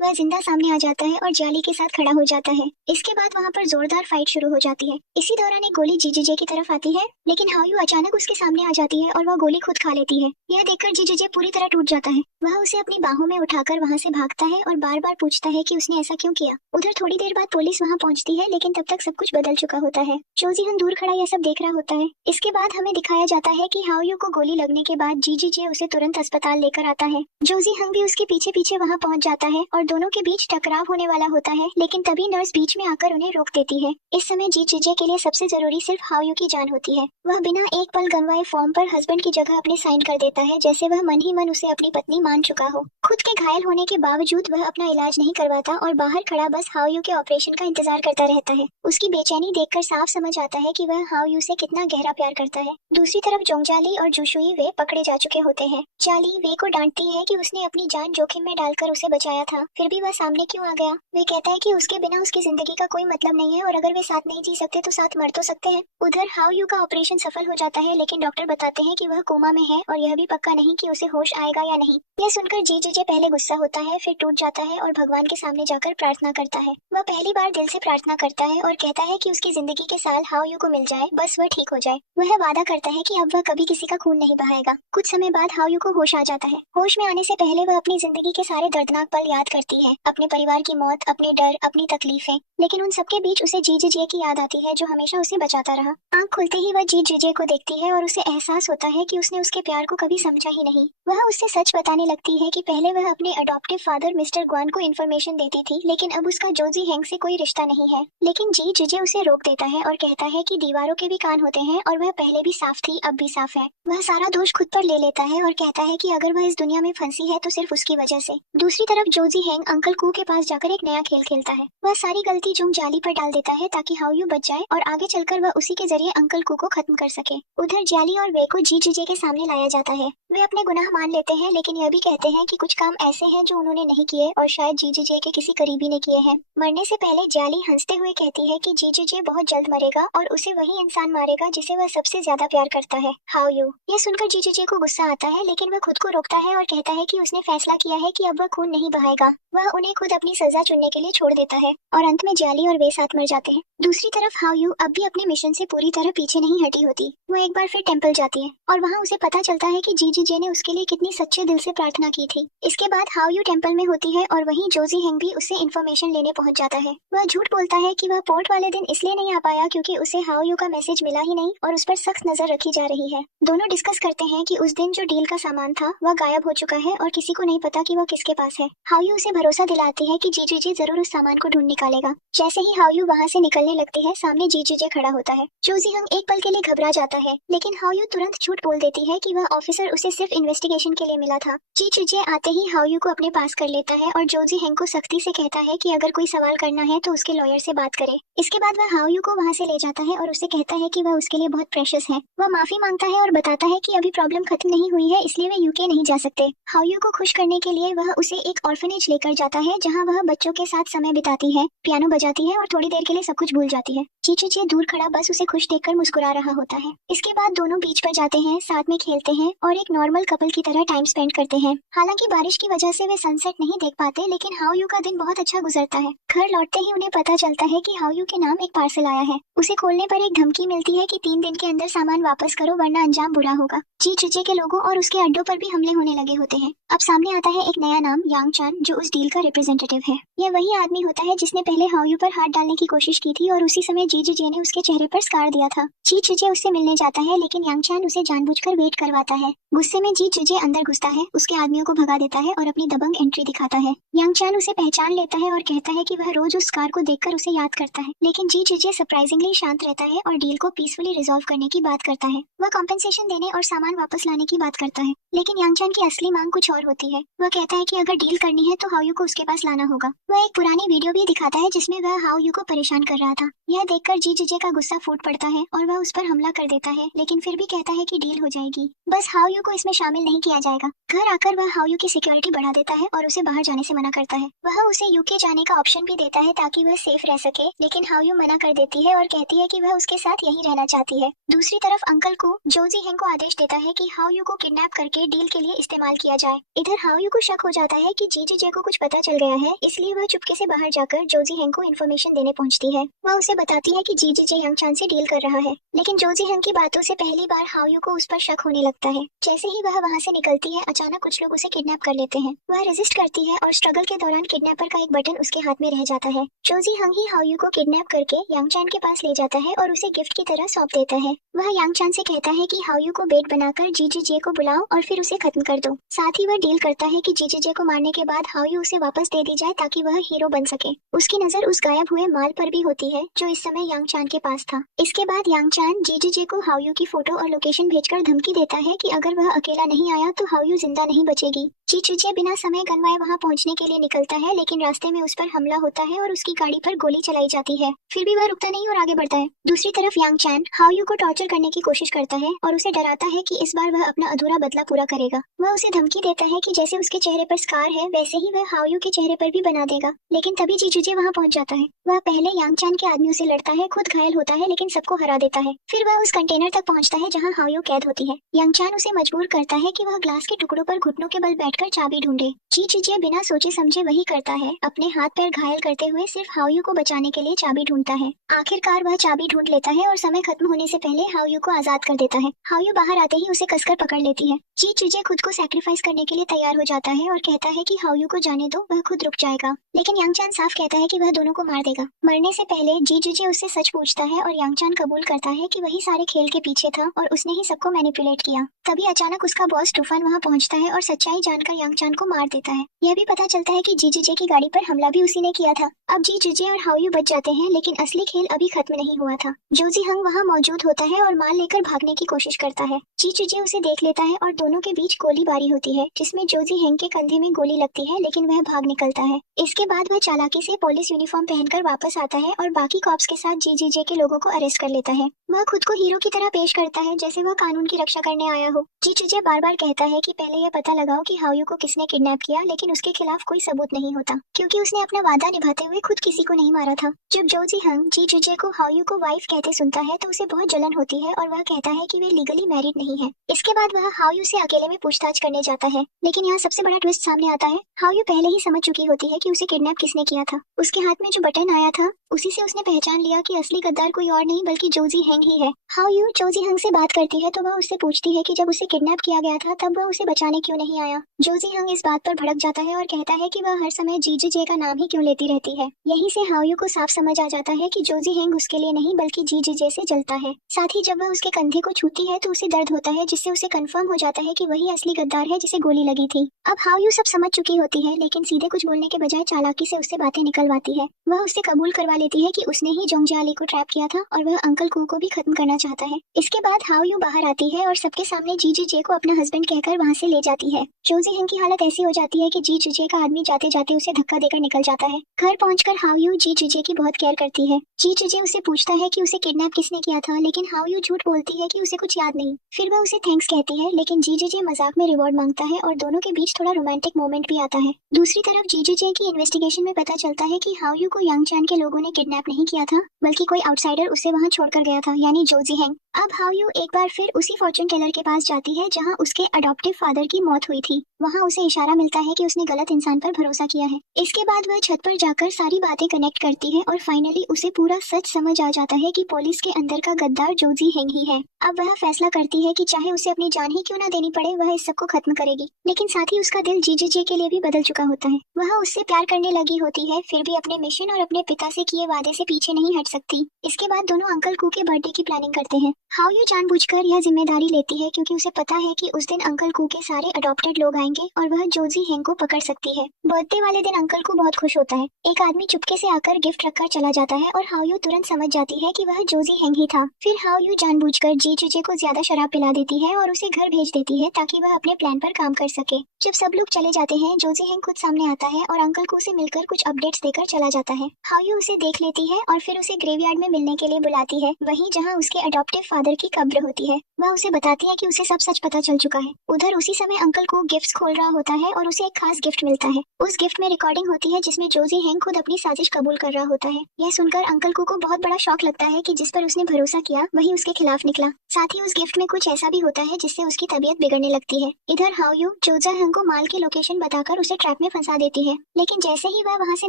वह जिंदा सामने आ जाता है और जाली के साथ खड़ा हो जाता है। इसके बाद वहाँ पर जोरदार फाइट शुरू हो जाती है। इसी दौरान एक गोली जीजीजे की तरफ आती है, लेकिन हाओयू अचानक उसके सामने आ जाती है और वह गोली खुद खा लेती है। यह देखकर जीजीजे पूरी तरह टूट जाता है। वह उसे अपनी बाहों में उठाकर वहाँ से भागता है और बार बार पूछता है कि उसने ऐसा क्यों किया। उधर थोड़ी देर बाद पुलिस वहाँ पहुँचती है, लेकिन तब तक सब कुछ बदल चुका होता है। जोजीहन दूर खड़ा यह सब देख रहा होता है। इसके बाद हमें दिखाया जाता है कि हाओयू को गोली लगने के बाद जीजीजे उसे तुरंत अस्पताल लेकर आता है। जोजीहन भी उसके पीछे पीछे वहाँ पहुँच जाता है और दोनों के बीच टकराव होने वाला होता है, लेकिन तभी नर्स बीच में आकर उन्हें रोक देती है। इस समय जीजीजे के लिए सबसे जरूरी सिर्फ हाओयू की जान होती है। वह बिना एक पल गंवाए फॉर्म पर हस्बैंड की जगह अपने साइन कर देता है, जैसे वह मन ही मन उसे अपनी पत्नी मान चुका हो। खुद के घायल होने के बावजूद वह अपना इलाज नहीं करवाता और बाहर खड़ा बस हाओयू के ऑपरेशन का इंतजार करता रहता है। उसकी बेचैनी देखकर साफ समझ आता है कि वह हाओयू से कितना गहरा प्यार करता है। दूसरी तरफ जोंगजाली और जुशुई वे पकड़े जा चुके होते हैं। जाली वे को डांटती है कि उसने अपनी जान जोखिम में डालकर उसे बचाया था, फिर भी वह सामने क्यों आ गया। वे कहता है कि उसके बिना उसकी जिंदगी का कोई मतलब नहीं है और अगर वे साथ नहीं जी सकते तो साथ मर तो सकते हैं। उधर हाओयू का ऑपरेशन सफल हो जाता है, लेकिन डॉक्टर बताते हैं कि वह कोमा में है और यह भी पक्का नहीं कि उसे होश आएगा या नहीं। यह सुनकर जीजीजे पहले गुस्सा होता है, फिर टूट जाता है और भगवान के सामने जाकर प्रार्थना करता है। वह पहली बार दिल से प्रार्थना करता है और कहता है कि उसकी जिंदगी के साल हाओयू को मिल जाए, बस वह ठीक हो जाए। वह वादा करता है कि अब वह कभी किसी का खून नहीं बहाएगा। कुछ समय बाद हाओयू को होश आ जाता है। होश में आने से पहले वह अपनी जिंदगी के सारे दर्दनाक पल याद करती है, अपने परिवार की मौत, अपने डर, अपनी तकलीफें, लेकिन उन सबके बीच उसे जीजीजे की याद आती है जो हमेशा उसे बचाता रहा। आंख खुलते ही वह जीजीजे को देखती है और उसे एहसास होता है कि उसने उसके प्यार को कभी समझा ही नहीं। वह उससे सच बताने लगती है कि पहले वह अपने अडॉप्टिव फादर मिस्टर ग्वान को इन्फॉर्मेशन देती थी, लेकिन अब उसका जोजी हेंग से कोई रिश्ता नहीं है। लेकिन जीजीजे उसे रोक देता है और कहता है कि दीवारों के भी कान होते हैं और वह पहले भी साफ थी, अब भी साफ है। वह सारा दोष खुद पर ले लेता है और कहता है कि अगर वह इस दुनिया में फंसी है तो सिर्फ उसकी वजह से। दूसरी तरफ जोजी हेंग अंकल कू के पास जाकर एक नया खेल खेलता है। वह सारी गलती जोंगजाली पर डाल देता है ताकि हाओयू बच जाए और आगे चलकर वह उसी के जरिए अंकल कू को खत्म कर सके। उधर जाली और वे को जीजीजे के सामने लाया जाता है। वे अपने गुनाह मान लेते हैं, लेकिन यह भी कहते हैं कि कुछ काम ऐसे हैं जो उन्होंने नहीं किए और शायद जीजीजे के किसी करीबी ने किए हैं। मरने से पहले जाली हंसते हुए कहती है कि जीजीजे बहुत जल्द मरेगा और उसे वही इंसान मारेगा जिसे वह सबसे ज्यादा प्यार करता है, हाओयू। यह सुनकर जीजीजे को गुस्सा आता है, लेकिन वह खुद को रोकता है और कहता है कि उसने फैसला किया है कि अब वह खून नहीं बहाएगा। वह उन्हें खुद अपनी सजा चुनने के लिए छोड़ देता है और अंत में जाली और वे साथ मर जाते हैं। दूसरी तरफ हाओयू अब भी अपने मिशन से पूरी तरह पीछे नहीं हटी होती। वह एक बार फिर टेंपल जाती है और वहाँ उसे पता चलता है कि जीजीजे ने उसके लिए कितनी सच्चे दिल से प्रार्थना की थी। इसके बाद हाओयू टेंपल में होती है और वहीं जोजी हेंग भी उससे इन्फॉर्मेशन लेने पहुंच जाता है। वह झूठ बोलता है कि वह पोर्ट वाले दिन इसलिए नहीं आ पाया क्योंकि उसे हाओयू का मैसेज मिला ही नहीं और उस पर सख्त नजर रखी जा रही है। दोनों डिस्कस करते हैं कि उस दिन जो डील का सामान था वह गायब हो चुका है और किसी को नहीं पता कि वह किसके पास है। हाओयू उसे भरोसा दिलाती है कि जीजीजे जरूर उस सामान को ढूंढ निकालेगा। जैसे ही हाओयू वहाँ से निकलने लगती है, सामने जीजीजे खड़ा होता है। जोजीहंग एक पल के लिए घबरा जाता है, लेकिन हाओयू तुरंत झूठ बोल देती है कि वह ऑफिसर उसे सिर्फ इन्वेस्टिगेशन के लिए मिला था। जीजीजे आते ही हाओयू को अपने पास कर लेता है और जोजीहंग को सख्ती से कहता है कि अगर कोई सवाल करना है तो उसके लॉयर से बात करे। इसके बाद वह हाओयू को वहाँ से ले जाता है और उसे कहता है कि वह उसके लिए बहुत प्रेशियस है। वह माफी मांगता है और बताता है कि अभी प्रॉब्लम खत्म नहीं हुई है, इसलिए वे यूके नहीं जा सकते। हाओयू को खुश करने के लिए वह उसे एक ऑर्फनेज लेकर जाता है जहाँ वह बच्चों के साथ समय बिताती है, पियानो बजाती है और थोड़ी देर के लिए सब कुछ भूल जाती है। जीजीजे दूर खड़ा बस उसे खुश देखकर मुस्कुरा रहा होता है। इसके बाद दोनों बीच पर जाते हैं, साथ में खेलते हैं और एक नॉर्मल कपल की तरह टाइम स्पेंड करते हैं। हालांकि बारिश की वजह से वे सनसेट नहीं देख पाते, लेकिन हाओयू का दिन बहुत अच्छा गुजरता है। घर लौटते ही उन्हें पता चलता है कि हाओयू के नाम एक पार्सल आया है। उसे खोलने पर एक धमकी मिलती है कि 3 दिन के अंदर सामान वापस करो वरना अंजाम बुरा होगा। जीजीजे के लोगों और उसके अड्डों पर भी हमले होने लगे होते हैं। अब सामने आता है एक नया नाम, यांग चान, जो उस डील का रिप्रेजेंटेटिव है। यह वही आदमी होता है जिसने पहले हाओयू पर हाथ डालने की कोशिश की थी और उसी समय जीजीजे ने उसके चेहरे पर स्कार दिया था। जीजीजे उससे मिलने जाता है, लेकिन यांग चान उसे जानबूझकर वेट करवाता है। गुस्से में जीजीजे अंदर घुसता है, उसके आदमियों को भगा देता है और अपनी दबंग एंट्री दिखाता है। यांग चान उसे पहचान लेता है और कहता है कि वह रोज उस कार को देखकर उसे याद करता है, लेकिन जी जिजे सरप्राइजिंगली शांत रहता है और डील को पीसफुली रिजॉल्व करने की बात करता है। वह कॉम्पेंसेशन देने और सामान वापस लाने की बात करता है, लेकिन यांग चान की असली मांग कुछ और होती है। वह कहता है कि अगर डील करनी है तो हाओ यू को उसके पास लाना होगा। वह एक पुरानी वीडियो भी दिखाता है जिसमें वह हाओ यू को परेशान कर रहा था। यह देखकर जी जिजे का गुस्सा फूट पड़ता है और वह उस पर हमला कर देता है, लेकिन फिर भी कहता है कि डील हो जाएगी, बस हाओ यू को इसमें शामिल नहीं किया जाएगा। घर आकर वह हाओ यू की सिक्योरिटी बढ़ा देता है और उसे बाहर जाने से मना करता है। वह उसे यूके जाने का ऑप्शन भी देता है ताकि वह सेफ रह सके, लेकिन हाओ यू मना कर देती है और कहती है कि वह उसके साथ यहीं रहना चाहती है। दूसरी तरफ अंकल को जोजी हेंग को आदेश देता है कि हाओ यू को किडनैप करके डील के लिए इस्तेमाल किया जाए। इधर हाओ यू को शक हो जाता है कि जी जिजे को कुछ पता चल गया है, इसलिए वह चुपके से बाहर जाकर जोजी हेंग को इन्फॉर्मेशन देने पहुंचती है। वह उसे बताती है कि जी जिजे यांग चान से डील कर रहा है, लेकिन जोजी हेंग की बातों से पहली बार हाओ यू को उस पर शक होने लगता है। जैसे ही वह वहां से निकलती है, अचानक कुछ लोग उसे किडनैप कर लेते हैं। वह रेजिस्ट करती है और स्ट्रगल के दौरान किडनैपर का एक बटन उसके हाथ में रह जाता है। जोजी हंग ही हाओ यू को किडनैप करके यांग चान के पास ले जाता है और उसे गिफ्ट की तरह सौंप देता है। वह यांग चान से कहता है कि हाओ यू को बेट बनाकर जी जिजे को बुलाओ और फिर उसे खत्म कर दो। साथ ही वह डील करता है कि जी जिजे को मारने के बाद हाओ यू उसे वापस दे दी जाए ताकि वह हीरो बन सके। उसकी नजर उस गायब हुए माल पर भी होती है जो इस समय यांग चान के पास था। इसके बाद यांग चान जी जिजे को हाओ यू की फोटो और लोकेशन भेजकर धमकी देता है कि अगर वह अकेला नहीं आया तो हाओ यू जिंदा नहीं बचेगी। जी जिजे बिना समय गंवाए वहां पहुंचने के लिए निकलता है, लेकिन रास्ते में उस पर हमला होता है और उसकी गाड़ी पर गोली चलाई जाती है। फिर भी वह रुकता नहीं और आगे बढ़ता है। दूसरी तरफ यांग चान हाओ यू को टॉर्चर करने की कोशिश करता है और उसे डराता है कि इस बार वह अपना अधूरा बदला पूरा करेगा। वह उसे धमकी देता है कि जैसे उसके चेहरे पर स्कार है वैसे ही वह हाओ यू के चेहरे पर भी बना देगा, लेकिन तभी जी जिजे वहां पहुंच जाता है। वह पहले यांग चान के आदमियों से लड़ता है, खुद घायल होता है, लेकिन सबको हरा देता है। फिर वह उस कंटेनर तक पहुंचता है जहां हाओ यू कैद होती है। यांग चान उसे मजबूर करता है कि वह ग्लास के टुकड़ों पर घुटनों के बल बैठकर चाबी ढूंढे। जी जिजे बिना सोचे समझे वही करता है, अपने हाथ पैर घायल करते हुए सिर्फ हाओ यू को बचाने के लिए चाबी ढूंढता है। आखिरकार वह चाबी ढूंढ लेता है और समय खत्म होने से पहले हाओ यू को आजाद कर देता है। हाओ यू बाहर आते ही उसे कसकर पकड़ लेती है। जी जिजे खुद को सैक्रिफाइस करने के लिए तैयार हो जाता है और कहता है कि हाओ यू को जाने दो, वह खुद रुक जाएगा, लेकिन यांग चान साफ कहता है कि वह दोनों को मार देगा। मरने से पहले जी जिजे उससे सच पूछता है और यांग चान कबूल करता है कि वही सारे खेल के पीछे था और उसने ही सबको मैनिपुलेट किया। तभी अचानक उसका बॉस तूफान वहां पहुंचता है और सच्चाई जानकर यांग चान को मार देता है। यह भी पता चलता है कि जी जिजे की गाड़ी पर हमला भी उसी ने किया था। अब जी जिजे और हाओ यू बच जाते हैं, लेकिन असली खेल अभी खत्म नहीं हुआ था। जोजी हंग वहां मौजूद होता है और माल लेकर भागने की कोशिश करता है। जी जिजे उसे देख लेता है और दोनों के बीच गोलीबारी होती है, जिसमें जोजी हंग के कंधे में गोली लगती है, लेकिन वह भाग निकलता है। इसके बाद वह चालाकी से पुलिस यूनिफॉर्म पहनकर वापस आता है और बाकी कॉप्स के साथ जी जिजे के लोगों को अरेस्ट कर लेता है। वह खुद को हीरो की तरह पेश करता है, जैसे वह कानून की रक्षा करने आया हो। जी जिजे बार बार कहता है कि पहले यह पता लगाओ कि हाओ यू को किसने किडनैप किया, लेकिन उसके खिलाफ कोई सबूत नहीं होता, क्योंकि उसने अपना वादा निभाते हुए खुद किसी को नहीं मारा था। जब जोजी हंग जी जिजे को हाओ यू को वाइफ कहते सुनता है तो उसे बहुत जलन होती है और वह कहता है कि वे लीगली मैरिड नहीं है। इसके बाद वह हाओ यू से अकेले में पूछताछ करने जाता है, लेकिन यहाँ सबसे बड़ा ट्विस्ट सामने आता है। हाओ यू पहले ही समझ चुकी होती है कि उसे किडनैप किसने किया था। उसके हाथ में जो बटन आया था उसी से उसने पहचान लिया कि असली गद्दार कोई और नहीं बल्कि जोजी हेंग ही है। हाओ यू जोजी हंग से बात करती है तो वह उससे पूछती है कि जब उसे किडनैप किया गया था तब वह उसे बचाने क्यों नहीं आया। जोजी हंग इस बात पर भड़क जाता है और कहता है कि वह हर समय जी जिजे का नाम ही क्यों लेती रहती है। यहीं से हाओ यू को साफ समझ आ जाता है कि जोजी हेंग उसके लिए नहीं बल्कि जी जिजे से जलता है। साथ ही जब वह उसके कंधे को छूती है तो उसे दर्द होता है, जिससे उसे कंफर्म हो जाता है कि वही असली गद्दार है जिसे गोली लगी थी। अब हाओ यू सब समझ चुकी होती है, लेकिन सीधे कुछ बोलने के बजाय चालाकी से उससे बातें निकलवाती है। वह उससे कबूल करवा लेती है कि उसने ही जोंगजियाली को ट्रैप किया था और वह अंकल कू को भी खत्म करना चाहता है। इसके बाद हाओ यू बाहर आती है और सबके सामने जी जिजे को अपना हस्बैंड कहकर वहां से ले जाती है। जोजी हंग की हालत ऐसी हो जाती है कि जी जिजे का आदमी जाते जाते उसे धक्का देकर निकल जाता है। घर पहुंचकर हाओ यू जी जिजे की बहुत केयर करती है। जी जिजे उसे पूछता है कि उसे किडनैप किसने किया था, लेकिन हाओ यू झूठ बोलती है कि उसे कुछ याद नहीं। फिर वह उसे थैंक्स कहती है, लेकिन जी जिजे मजाक में रिवॉर्ड मांगता है और दोनों के बीच थोड़ा रोमांटिक मोमेंट भी आता है। दूसरी तरफ जी जिजे की इन्वेस्टिगेशन में पता चलता है कि हाओ यू को यांग चान के लोगों ने किडनैप नहीं किया था, बल्कि कोई आउटसाइडर उसे वहां छोड़कर गया था, यानी जोजी हेंग। अब हाओ यू एक बार फिर उसी फॉर्चून टेलर के पास जाती है जहां उसके अडॉप्टिव फादर की मौत हुई थी। वहां उसे इशारा मिलता है कि उसने गलत इंसान पर भरोसा किया है। इसके बाद वह छत पर जाकर सारी बातें कनेक्ट करती है और फाइनली उसे पूरा सच समझ आ जाता है कि पुलिस के अंदर का गद्दार जोजी हेंग ही है। अब वह फैसला करती है कि चाहे उसे अपनी जान ही क्यों ना देनी पड़े, वह इस सब को खत्म करेगी। लेकिन साथ ही उसका दिल जी जिजे के लिए भी बदल चुका होता है। वह उससे प्यार करने करने लगी होती है, फिर भी अपने मिशन और अपने पिता से किए वादे से पीछे नहीं हट सकती। इसके बाद दोनों अंकल कू के बर्थडे की प्लानिंग करते हैं। हाउ यू जानबूझकर यह जिम्मेदारी लेती है क्योंकि उसे पता है कि उस दिन अंकल कू के सारे अडॉप्टेड लोग आएंगे और वह जोजी हेंग को पकड़ सकती है। बर्थडे वाले दिन अंकल कू बहुत खुश होता है। एक आदमी चुपके से आकर गिफ्ट रखकर चला जाता है और हाउ यू तुरंत समझ जाती है कि वह जोजी हेंग ही था। फिर हाउ यू जानबूझकर जी चूजे को ज्यादा शराब पिला देती है और उसे घर भेज देती है ताकि वह अपने प्लान पर काम कर सके। जब सब लोग चले जाते हैं, जोजी हेंग खुद सामने आता है और अंकल कू से मिलकर कुछ अपडेट्स देकर चला जाता है। हाउ यू उसे देख लेती है और फिर उसे ग्रेवयार्ड में मिलने के लिए बुलाती है, वहीं जहां उसके अडॉप्टिव फादर की कब्र होती है। वह उसे बताती है कि उसे सब सच पता चल चुका है। उधर उसी समय अंकल कू गिफ्ट्स खोल रहा होता है और उसे एक खास गिफ्ट मिलता है। उस गिफ्ट में रिकॉर्डिंग होती है जिसमें जोजी हेंग खुद अपनी साजिश कबूल कर रहा होता है। यह सुनकर अंकल कू को बहुत बड़ा शॉक लगता है कि जिस पर उसने भरोसा किया वही उसके खिलाफ निकला। साथ ही उस गिफ्ट में कुछ ऐसा भी होता है जिससे उसकी तबीयत बिगड़ने लगती है। इधर हाउ यू जोजा हेंग को माल की लोकेशन बताकर उसे ट्रैप में फंसा देती है, लेकिन जैसे ही वह वहां से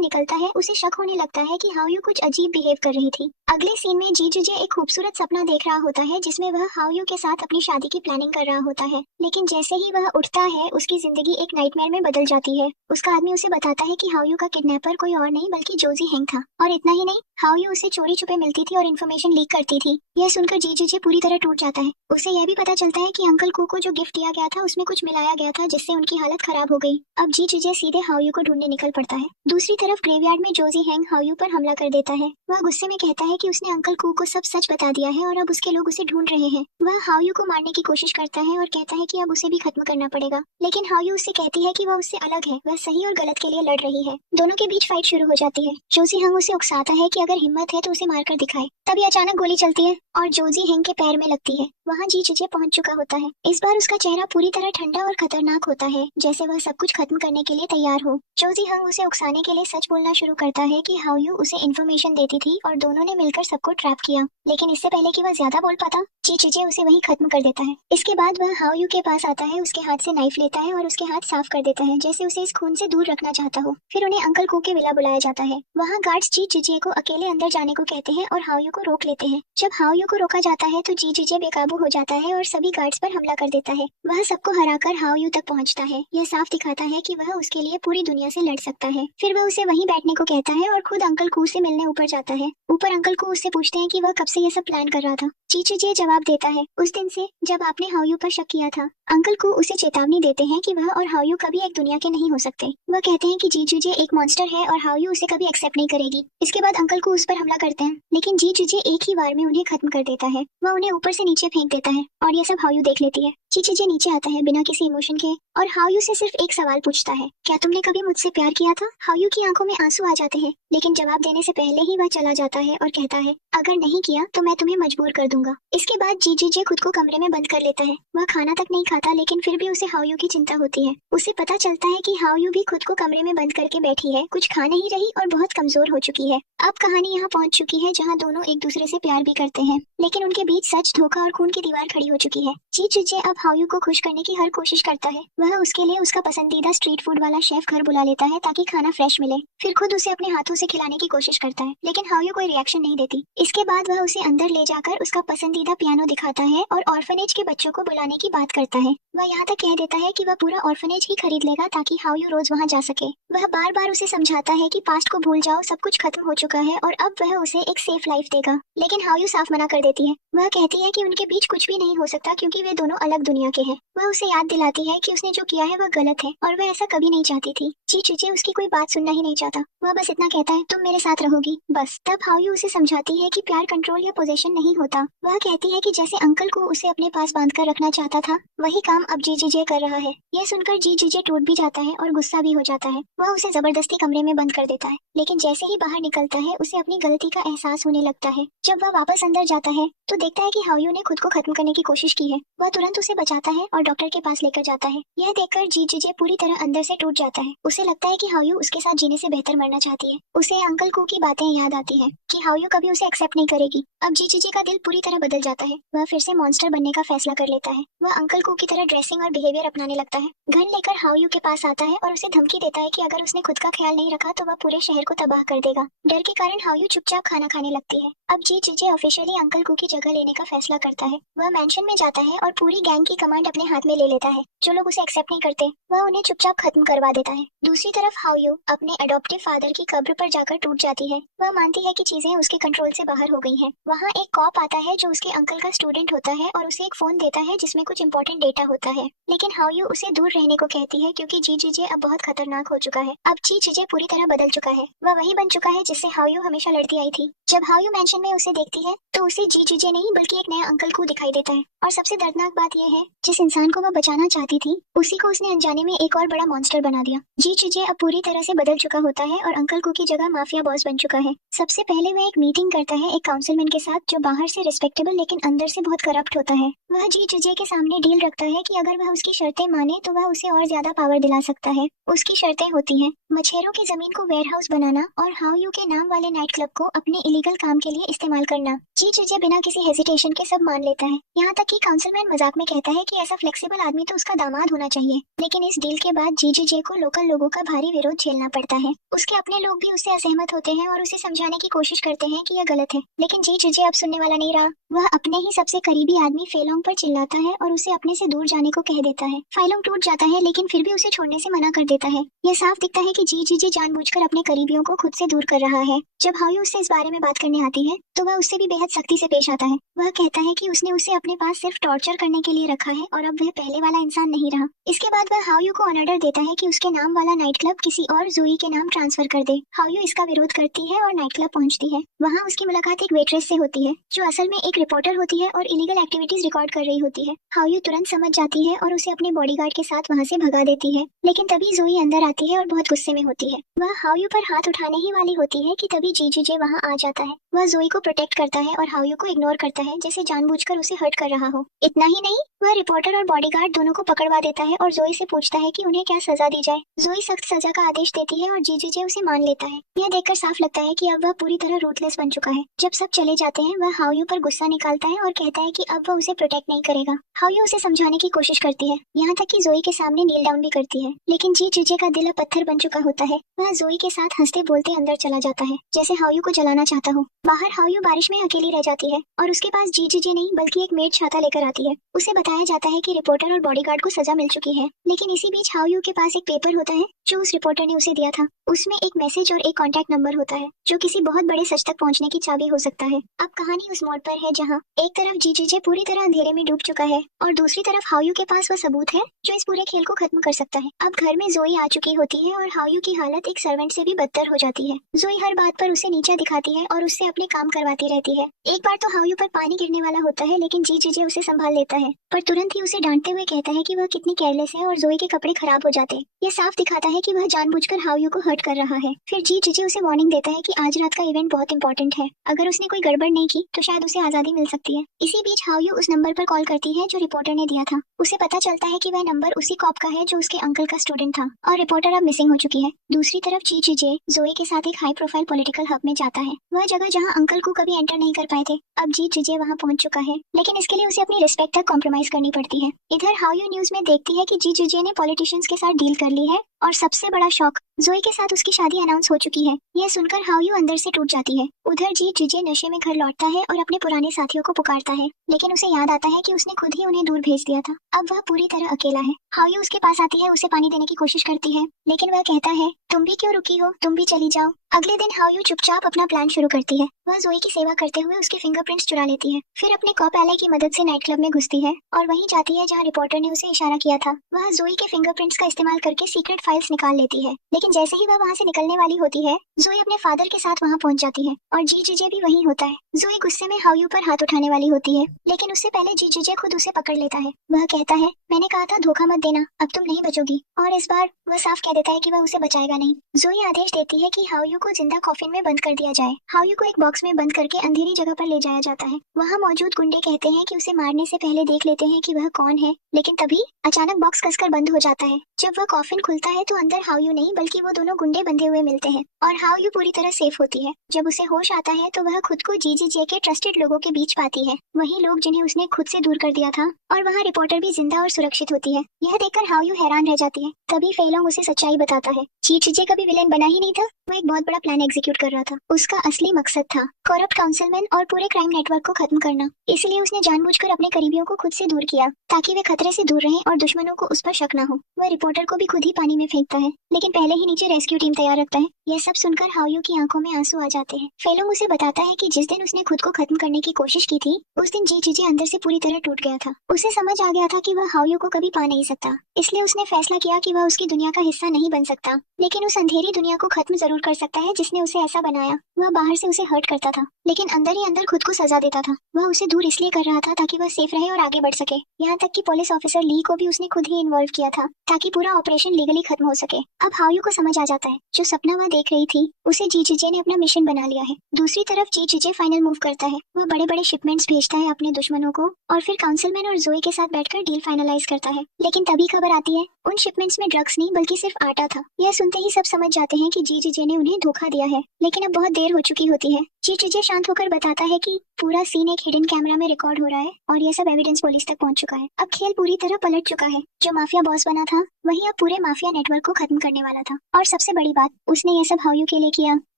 निकलता है उसे शक होने लगता है कि हाउ यू कुछ अजीब बिहेव कर रही थी। अगले सीन में जी जुजे एक खूबसूरत सपना देख रहा होता है जिसमें वह हाउ यू के साथ अपनी शादी की प्लानिंग कर रहा होता है, लेकिन जैसे ही वह उठता है उसकी जिंदगी एक नाइटमेयर में बदल जाती है। उसका आदमी उसे बताता है कि हाउ यू का किडनैपर कोई और नहीं बल्कि जोजी हेंग था, और इतना ही नहीं, हाउ यू उसे चोरी छुपे मिलती थी और इन्फॉर्मेशन लीक करती थी। यह सुनकर जी जुजे पूरी तरह टूट जाता है। उसे यह भी पता चलता है कि अंकल कू को जो गिफ्ट दिया गया था उसमें कुछ मिलाया गया था जिससे उनकी हालत खराब हो गई। अब जी जुजे सीधे हाउ यू को ढूंढने निकल पड़ता है। दूसरी तरफ ग्रेवयार्ड में जोजी हेंग हाउ यू पर हमला कर देता है। वह गुस्से में कहता है कि उसने अंकल कू को सब सच बता दिया है और अब उसके लोग उसे ढूंढ रहे हैं। वह हाउ यू को मारने की कोशिश करता है और कहता है कि अब उसे भी खत्म करना पड़ेगा, लेकिन हाउ यू उससे कहती है कि वह उससे अलग है, वह सही और गलत के लिए लड़ रही है। दोनों के बीच फाइट शुरू हो जाती है। जोजी हेंग उसे उकसाता है कि अगर हिम्मत है तो उसे मारकर दिखाए। तभी अचानक गोली चलती है और जोजी हेंग के पैर में लगती है। वहाँ जी जुजे पहुंच चुका होता है। इस बार उसका चेहरा पूरी तरह ठंडा और खतरनाक होता है, जैसे वह सब कुछ खत्म करने के लिए तैयार हो। जोजी हेंग उसे उकसाने के लिए सच बोलना शुरू करता है कि हाउ यू उसे इन्फॉर्मेशन देती थी और दोनों ने मिलकर सबको ट्रैप किया, लेकिन इससे पहले कि वह ज्यादा बोल पाता, जी जुजे उसे वहीं खत्म कर देता है। इसके बाद वह हाउ यू के पास आता है, उसके हाथ से नाइफ लेता है और उसके हाथ साफ कर देता है जैसे उसे इस खून से दूर रखना चाहता हो। फिर उन्हें अंकल कू के विला बुलाया जाता है। वहाँ गार्ड्स जी जुजे को अकेले अंदर जाने को कहते हैं और हाउ यू को रोक लेते हैं। जब हाउ यू को रोका जाता है तो जी जुजे बेकाबू हो जाता है और सभी गार्ड्स पर हमला कर देता है। वह सबको हराकर हाउ यू तक पहुंचता है। यह साफ दिखाता है कि वह उसके लिए पूरी दुनिया से लड़ सकता है। फिर वह उसे वहीं बैठने को कहता है और खुद अंकल कू से मिलने ऊपर जाता है। ऊपर अंकल कू उससे पूछते हैं कि वह कब से ये सब प्लान कर रहा था। जी जुजे जवाब देता है, उस दिन से जब आपने हाउ यू पर शक किया था। अंकल कू उसे चेतावनी देते हैं कि वह और हाउ यू कभी एक दुनिया के नहीं हो सकते। वह कहते हैं कि जी जुजे एक मॉन्स्टर है और हाउ यू उसे कभी एक्सेप्ट नहीं करेगी। इसके बाद अंकल कू उस पर हमला करते हैं, लेकिन जी जुजे एक ही बार में उन्हें खत्म कर देता है। वह उन्हें ऊपर से नीचे फेंक देता है और यह सब हाउ यू देख लेती है। जी जुजे नीचे आता है बिना किसी इमोशन के और हाउ यू से सिर्फ एक सवाल पूछता है, क्या तुमने कभी मुझसे प्यार किया था? हाउ यू की आंखों में आंसू आ जाते हैं, लेकिन जवाब देने से पहले ही वह चला जाता है और कहता है, अगर नहीं किया तो मैं तुम्हें मजबूर कर दूंगा। इसके बाद जी जुजे खुद को कमरे में बंद कर लेता है। वह खाना तक नहीं खाता, लेकिन फिर भी उसे हाउ यू की चिंता होती है। उसे पता चलता है कि हाउ यू भी खुद को कमरे में बंद करके बैठी है, कुछ खा नहीं रही और बहुत कमजोर हो चुकी है। अब कहानी यहाँ पहुँच चुकी है जहाँ दोनों एक दूसरे से प्यार भी करते हैं, लेकिन उनके बीच सच, धोखा और खून की दीवार खड़ी हो चुकी है। जी जुजे अब हाउ यू को खुश करने की हर कोशिश करता है। वह उसके लिए उसका पसंदीदा स्ट्रीट फूड वाला शेफ घर बुला लेता है ताकि खाना फ्रेश मिले। फिर खुद उसे अपने हाथों से खिलाने की कोशिश करता है, लेकिन हाउ यू कोई रिएक्शन नहीं देती। इसके बाद वह उसे अंदर ले जाकर उसका पसंदीदा पियानो दिखाता है और ऑर्फनेज के बच्चों को बुलाने की बात करता है। वह यहाँ तक कह देता है कि वह पूरा ऑर्फनेज ही खरीद लेगा ताकि हाउ यू रोज वहाँ जा सके। वह बार बार उसे समझाता है कि पास्ट को भूल जाओ, सब कुछ खत्म हो चुका है और अब वह उसे एक सेफ लाइफ देगा, लेकिन हाउ यू साफ मना कर देती है। वह कहती है कि उनके बीच कुछ भी नहीं हो सकता क्योंकि वे दोनों अलग दुनिया के हैं। वह उसे याद दिलाती है कि उसने जो किया है वह गलत है और वह ऐसा कभी नहीं चाहती थी। जी जुजे उसकी कोई बात सुनना ही नहीं चाहता। वह बस इतना कहता है, तुम मेरे साथ रहोगी बस। तब हाउ यू उसे समझाती है कि प्यार कंट्रोल या पोजेशन नहीं होता। वह कहती है कि जैसे अंकल को उसे अपने पास बांध कर रखना चाहता था, वही काम अब जी जुजे कर रहा है। यह सुनकर जी जुजे टूट भी जाता है और गुस्सा भी हो जाता है। वह उसे जबरदस्ती कमरे में बंद कर देता है, लेकिन जैसे ही बाहर निकलता है उसे अपनी गलती का एहसास होने लगता है। जब वह वापस अंदर जाता है तो देखता है कि हाउ यू ने खुद को खत्म करने की कोशिश की है। वह तुरंत उसे बचाता है और डॉक्टर के पास लेकर जाता है। यह देखकर जी जुजे पूरी तरह अंदर से टूट जाता है। उसे लगता है कि हाउ यू उसके साथ जीने से बेहतर मरना चाहती है। उसे अंकल कू की बातें याद आती है कि हाउ यू कभी उसे एक्सेप्ट नहीं करेगी। अब जी जुजे का दिल पूरी तरह बदल जाता है। वह फिर से मॉन्स्टर बनने का फैसला कर लेता है। वह अंकल कू की तरह ड्रेसिंग और बिहेवियर अपनाने लगता है। गन लेकर हाउ यू के पास आता है और उसे धमकी देता है कि अगर उसने खुद का ख्याल नहीं रखा तो वह पूरे शहर को तबाह कर देगा। डर के कारण हाउ यू चुपचाप खाना खाने लगती है। अब जी जुजे ऑफिशियली अंकल कू की जगह लेने का फैसला करता है है। वह मेंशन में जाता है और पूरी गैंग की कमांड अपने हाथ में ले लेता है। जो लोग उसे एक्सेप्ट नहीं करते वह उन्हें चुपचाप खत्म करवा देता है। दूसरी तरफ हाउ यू अपने अडॉप्टिव फादर की कब्र पर जाकर टूट जाती है। वह मानती है कि चीजें उसके कंट्रोल से बाहर हो गई हैं। वहाँ एक कॉप आता है जो उसके अंकल का स्टूडेंट होता है और उसे एक फोन देता है जिसमें कुछ इंपॉर्टेंट डेटा होता है। लेकिन हाउ यू उसे दूर रहने को कहती है क्योंकि जी जी जे अब बहुत खतरनाक हो चुका है। अब जी जी जे पूरी तरह बदल चुका है। वह वही बन चुका है जिससे हाउ यू हमेशा लड़ती आई थी। जब हाउ यू मेंशन में उसे देखती है तो उसे जी जी जे नहीं बल्कि एक नया अंकल को दिखाई देता है। और सबसे दर्दनाक बात यह है, जिस इंसान को वह बचाना चाहती थी उसी को उसने अनजाने में एक और बड़ा मॉन्स्टर बना दिया। जी जी जे अब पूरी तरह से बदल चुका होता है और अंकल को की जगह माफिया बॉस बन चुका है। सबसे पहले वह एक मीटिंग करता है एक काउंसिलमैन के साथ जो बाहर से रिस्पेक्टेबल लेकिन अंदर से बहुत करप्ट होता है। वह जी जी जे के सामने डील रखता है कि अगर वह उसकी शर्तें माने तो वह उसे और ज्यादा पावर दिला सकता है। उसकी शर्तें होती हैं मछेरों की जमीन को वेयरहाउस बनाना और हाउ यू के नाम वाले नाइट क्लब को अपने इलीगल काम के लिए इस्तेमाल करना। जी जी जे बिना किसी हेजिटेशन के सब मान लेता है। यहाँ तक कि काउंसिलमैन मजाक में कहता है कि ऐसा फ्लेक्सिबल आदमी तो उसका दामाद होना चाहिए। लेकिन इस डील के बाद जी जी जे को लोकल लोगों का भारी विरोध झेलना पड़ता है। उसके अपने लोग भी उससे असहमत होते हैं और उसे समझाने की कोशिश करते हैं कि यह गलत है। लेकिन जी जी जे अब सुनने वाला नहीं रहा। वह अपने ही सबसे करीबी आदमी फेलोंग पर चिल्लाता है और उसे अपने से दूर जाने को कह देता है। फेलोंग टूट जाता है लेकिन फिर भी उसे छोड़ने से मना कर देता है। यह साफ दिखता है कि जी जी जे जानबूझकर अपने करीबियों को खुद से दूर कर रहा है। जब हाउ यू उससे इस बारे में बात करने आती है तो वह उससे भी बेहद सख्ती से पेश आता है। वह कहता है कि उसने उसे अपने पास सिर्फ टॉर्चर करने के लिए रखा है और अब वह पहले वाला इंसान नहीं रहा। इसके बाद वह हाउ यू को ऑर्डर देता है कि उसके नाम वाला नाइट क्लब किसी और जोई के नाम ट्रांसफर कर दे। हाउ यू इसका विरोध करती है और नाइट क्लब पहुंचती है। वहाँ उसकी मुलाकात एक वेट्रेस से होती है जो असल में एक रिपोर्टर होती है और इलीगल एक्टिविटीज रिकॉर्ड कर रही होती है। हाउ यू तुरंत समझ जाती है और उसे अपने बॉडीगार्ड के साथ वहाँ से भगा देती है। लेकिन तभी जोई अंदर आती है और बहुत गुस्से में होती है। वह हाउ यू पर हाथ उठाने ही वाली होती है कि तभी जी जी जे वहाँ आ जाता है। वह जोई को प्रोटेक्ट करता है और हाउ यू को इग्नोर करता है जैसे जानबूझकर उसे हर्ट कर रहा हो। इतना ही नहीं, वह रिपोर्टर और बॉडीगार्ड दोनों को पकड़वा देता है और जोई से पूछता है कि उन्हें क्या सजा दी जाए। जोई सख्त सजा का आदेश देती है और जी जी जे उसे मान लेता है। यह देखकर साफ लगता है कि अब वह पूरी तरह रूथलेस बन चुका है। जब सब चले जाते हैं वह हाउ यू पर गुस्सा निकालता है और कहता है कि अब वह उसे प्रोटेक्ट नहीं करेगा। हाउ यू उसे समझाने की कोशिश करती है, यहाँ तक कि जोई के सामने नील डाउन भी करती है। लेकिन जी जी जे का दिल अब पत्थर बन चुका होता है। वह जोई के साथ हंसते बोलते अंदर चला जाता है जैसे हाउ यू को जलाना चाहता हो। बाहर हाउ यू बारिश में अकेली रह जाती है और उसके पास जी जी जे नहीं बल्कि एक मेड छाता लेकर आती है। उसे बताया जाता है कि रिपोर्टर और बॉडीगार्ड को सजा मिल चुकी है। लेकिन इसी बीच हाउ यू के पास एक पेपर होता है जो उस रिपोर्टर ने उसे दिया था। उसमें एक मैसेज और एक कॉन्टैक्ट नंबर होता है जो किसी बहुत बड़े सच तक पहुंचने की चाबी हो सकता है। अब कहानी उस मोड़ पर है जहाँ एक तरफ जी जी जे पूरी तरह अंधेरे में डूब चुका है और दूसरी तरफ हाउ यू के पास वह सबूत है जो इस पूरे खेल को खत्म कर सकता है। अब घर में जोई आ चुकी होती है और हाउ यू की हालत एक सर्वेंट से भी बदतर हो जाती है। जोई हर बात पर उसे नीचा दिखाती है और उससे अपने काम करवाती रहती है। एक बार तो हाउ यू पर पानी गिरने वाला होता है लेकिन जी जी जे उसे संभाल लेता है, पर तुरंत ही उसे डांटते हुए कहता है कि वह कितनी केयरलेस है और जोई के कपड़े खराब हो जाते। यह साफ दिखाता है कि वह जानबूझकर हाउ यू को हर्ट कर रहा है। फिर जी जी जे उसे वार्निंग देता है कि आज रात का इवेंट बहुत इंपॉर्टेंट है, अगर उसने कोई गड़बड़ नहीं की तो शायद उसे आजादी मिल सकती है। इसी बीच हाउ यू उस नंबर पर कॉल करती है जो रिपोर्टर ने दिया था। उसे पता चलता है कि वह नंबर उसी कॉप का है जो उसके अंकल का स्टूडेंट था और रिपोर्टर अब मिसिंग हो चुकी है। दूसरी तरफ जी जी जे जोई के साथ एक हाई प्रोफाइल पॉलिटिकल हब में जाता है, वह जगह जहाँ अंकल को कभी एंटर नहीं कर पाए थे। अब जी जी जे वहाँ पहुंच चुका है लेकिन इसके लिए उसे अपनी रिस्पेक्ट तक कॉम्प्रोमाइज करनी पड़ती है। इधर हाउ यू न्यूज में देखती है कि जी जी जे ने पॉलिटिशियंस के साथ डील कर ली है और सबसे बड़ा शॉक, जोई के साथ उसकी शादी अनाउंस हो चुकी है। यह सुनकर हाउ यू अंदर से टूट जाती है। उधर जी जी जे नशे में घर लौटता है और अपने पुराने साथियों को पुकारता है लेकिन उसे याद आता है कि उसने खुद ही उन्हें दूर भेज दिया था। अब वह पूरी तरह अकेला है। हाउ यू उसके पास आती है, उसे पानी देने की कोशिश करती है लेकिन वह कहता है तुम भी क्यों रुकी हो, तुम भी चली जाओ। अगले दिन हाउ यू चुपचाप अपना प्लान शुरू करती है। वह जोई की सेवा करते हुए उसके फिंगरप्रिंट्स चुरा लेती है, फिर अपने कॉप एले की मदद से नाइट क्लब में घुसती है और वहीं जाती है जहां रिपोर्टर ने उसे इशारा किया था। वह जोई के फिंगरप्रिंट्स का इस्तेमाल करके सीक्रेट फाइल्स निकाल लेती है लेकिन जैसे ही वह वहां से निकलने वाली होती है जोई अपने फादर के साथ वहां पहुंच जाती है और जी जी जे भी वहीं होता है। जोई गुस्से में हाउ यू पर हाथ उठाने वाली होती है लेकिन उससे पहले जी जी जे खुद उसे पकड़ लेता है। वह कहता है मैंने कहा था धोखा मत देना, अब तुम नहीं बचोगी, और इस बार वह साफ कह देता है कि वह उसे बचाएगा नहीं। जोई आदेश देती है कि हाउ यू को जिंदा कॉफिन में बंद कर दिया जाए। हाउ यू को एक बॉक्स में बंद करके अंधेरी जगह पर ले जाया जाता है। वहाँ मौजूद गुंडे कहते हैं कि उसे मारने से पहले देख लेते हैं कि वह कौन है, लेकिन तभी अचानक बॉक्स कसकर बंद हो जाता है। जब वह कॉफिन खुलता है तो अंदर हाउ यू नहीं बल्कि वो दोनों गुंडे बंधे हुए मिलते हैं और हाउ यू पूरी तरह सेफ होती है। जब उसे होश आता है तो वह खुद को जी जी जे के ट्रस्टेड लोगों के बीच पाती है, वही लोग जिन्हें उसने खुद से दूर कर दिया था, और वहाँ रिपोर्टर भी जिंदा और सुरक्षित होती है। यह देखकर हाउ यू हैरान रह जाती है। तभी फेलोंग उसे सच्चाई बताता है, जी जी जे कभी विलेन बना ही नहीं था, वो एक बहुत बड़ा प्लान एग्जीक्यूट कर रहा था। उसका असली मकसद था करप्ट काउंसिलमैन और पूरे क्राइम नेटवर्क को खत्म करना। इसलिए उसने जानबूझकर अपने करीबियों को खुद से दूर किया ताकि वे खतरे से दूर रहें और दुश्मनों को उस पर शक न हो। वह रिपोर्टर को भी खुद ही पानी में फेंकता है, लेकिन पहले ही नीचे रेस्क्यू टीम तैयार रखता है। यह सब सुनकर हाओयू की आंखों में आंसू आ जाते हैं। फेलोंग उसे बताता है कि जिस दिन उसने खुद को खत्म करने की कोशिश की थी, उस दिन जी चीजे अंदर से पूरी तरह टूट गया था। उसे समझ आ गया था कि वह हाओयू को कभी पा नहीं सकता, इसलिए उसने फैसला किया कि वह उसकी दुनिया का हिस्सा नहीं बन सकता, लेकिन उस अंधेरी दुनिया को खत्म जरूर कर सकता है जिसने उसे ऐसा बनाया। वह बाहर से उसे हर्ट करता था, लेकिन अंदर ही अंदर खुद को सजा देता था। वह उसे दूर इसलिए कर रहा था ताकि वह सेफ रहे और आगे बढ़ सके। यहाँ तक कि पुलिस ऑफिसर ली को भी उसने खुद ही इन्वॉल्व किया था ताकि पूरा ऑपरेशन लीगली खत्म हो सके। अब हाओयू को समझ आ जाता है जो सपना वह देख रही थी उसे जी चिजे ने अपना मिशन बना लिया है। दूसरी तरफ जी चिजे फाइनल मूव करता है। वह बड़े बड़े शिपमेंट्स भेजता है अपने दुश्मनों को और फिर काउंसिलमैन और जोए के साथ बैठकर डील फाइनलाइज करता है। लेकिन तभी खबर आती है उन शिपमेंट्स में ड्रग्स नहीं बल्कि सिर्फ आटा था। यह सुनते ही सब समझ जाते हैं कि जी चिजे ने उन्हें धोखा दिया है, लेकिन अब बहुत देर हो चुकी होती है। जी चिजे शांत होकर बताता है कि पूरा सीन एक हिडन कैमरा में रिकॉर्ड हो रहा है और यह सब एविडेंस पुलिस तक पहुंच चुका है। अब खेल पूरी तरह पलट चुका है। जो माफिया बॉस बना था वही अब पूरे माफिया नेटवर्क को खत्म करने वाला था। और सबसे बड़ी बात, उसने यह सब हाओयू के लिए किया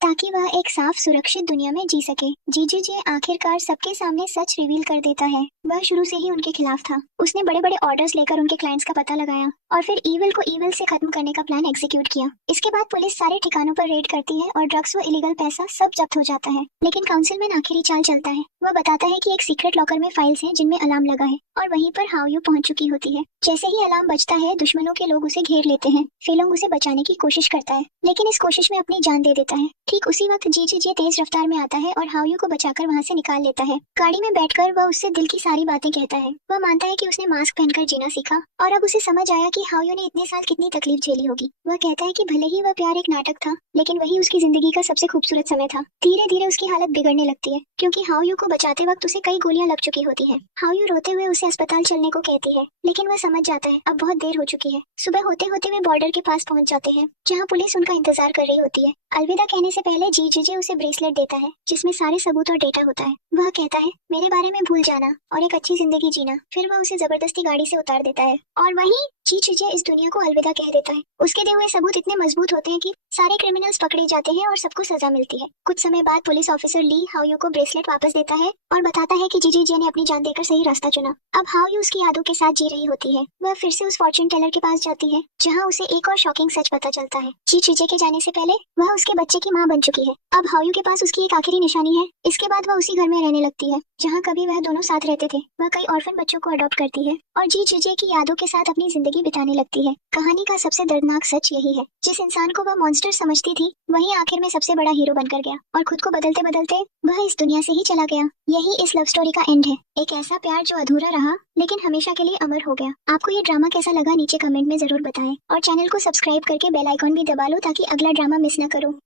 ताकि वह एक साफ सुरक्षित दुनिया में जी सके। जी चिजे आखिरकार सबके सामने सच रिवील कर देता है। वह शुरू से ही उनके खिलाफ था। उसने बड़े बड़े ऑर्डर्स लेकर उनके क्लाइंट्स का पता लगाया और फिर ईविल को ईविल से खत्म करने का प्लान एग्जीक्यूट किया। इसके बाद पुलिस सारे ठिकानों पर रेड करती है और ड्रग्स व इलीगल पैसा सब जब्त हो जाता है। लेकिन काउंसिलमैन आखिरी चाल चलता है। वह बताता है कि एक सीक्रेट लॉकर में फाइल्स हैं जिनमें अलार्म लगा है और वहीं पर हाओयू पहुंच चुकी होती है। जैसे ही अलार्म बजता है दुश्मनों के लोग उसे घेर लेते हैं। फेलोंग उसे बचाने की कोशिश करता है, लेकिन इस कोशिश में अपनी जान दे देता है। ठीक उसी वक्त जी चिजे तेज रफ्तार में आता है और हाओयू को बचाकर वहाँ से निकाल लेता है। गाड़ी में बैठकर वह उससे दिल की सारी बातें कहता है। वह मानता है कि उसने मास्क पहनकर जीना सीखा और अब उसे समझ आया कि हाओयू ने इतने साल कितनी तकलीफ झेली होगी। वह कहता है कि भले ही वह प्यार एक नाटक था, लेकिन वही उसकी जिंदगी का सबसे खूबसूरत समय था। धीरे धीरे उसकी हालत बिगड़ने लगती है क्योंकि हाओयू को बचाते वक्त उसे कई गोलियां लग चुकी होती है। हाओयू रोते हुए उसे अस्पताल चलने को कहती है, लेकिन वह समझ जाता है अब बहुत देर हो चुकी है। सुबह होते होते वे बॉर्डर के पास पहुंच जाते हैं जहां पुलिस उनका इंतजार कर रही होती है। अलविदा कहने से पहले जी चिजे उसे ब्रेसलेट देता है जिसमें सारे सबूत और डेटा होता है। वह कहता है मेरे बारे में भूल जाना और एक अच्छी जिंदगी जीना। फिर वह उसे जबरदस्ती गाड़ी से उतार देता है और वहीं जी चिजे इस दुनिया को अलविदा कह देता है। उसके दिए हुए सबूत इतने मजबूत होते हैं कि सारे क्रिमिनल्स पकड़े जाते हैं और सबको सजा मिलती है। कुछ समय बाद पुलिस ऑफिसर ली हाओयू को ब्रेसलेट वापस देता है और बताता है कि जी चिजे ने अपनी जान देकर सही रास्ता चुना। अब हाओयू उसकी यादों के साथ जी रही होती है। वह फिर से उस फॉर्च्यून टेलर के पास जाती है जहाँ उसे एक और शॉकिंग सच पता चलता है। जी चिजे के जाने से पहले वह उसके बच्चे की माँ बन चुकी है। अब हाओयू के पास उसकी एक आखिरी निशानी है। इसके बाद वह उसी घर में रहने लगती है जहाँ कभी वह दोनों साथ रहते थे। वह कई ऑर्फन बच्चों को अडॉप्ट करती है और जी चिजे की यादों के साथ अपनी जिंदगी बिताने लगती है। कहानी का सबसे दर्दनाक सच यही है, जिस इंसान को वह मॉन्स्टर समझती थी वही आखिर में सबसे बड़ा हीरो बनकर गया और खुद को बदलते बदलते वह इस दुनिया से ही चला गया। यही इस लव स्टोरी का एंड है। एक ऐसा प्यार जो अधूरा रहा लेकिन हमेशा के लिए अमर हो गया। आपको ये ड्रामा कैसा लगा नीचे कमेंट में जरूर बताएं और चैनल को सब्सक्राइब करके बेल आइकॉन भी दबा लो ताकि अगला ड्रामा मिस ना करो।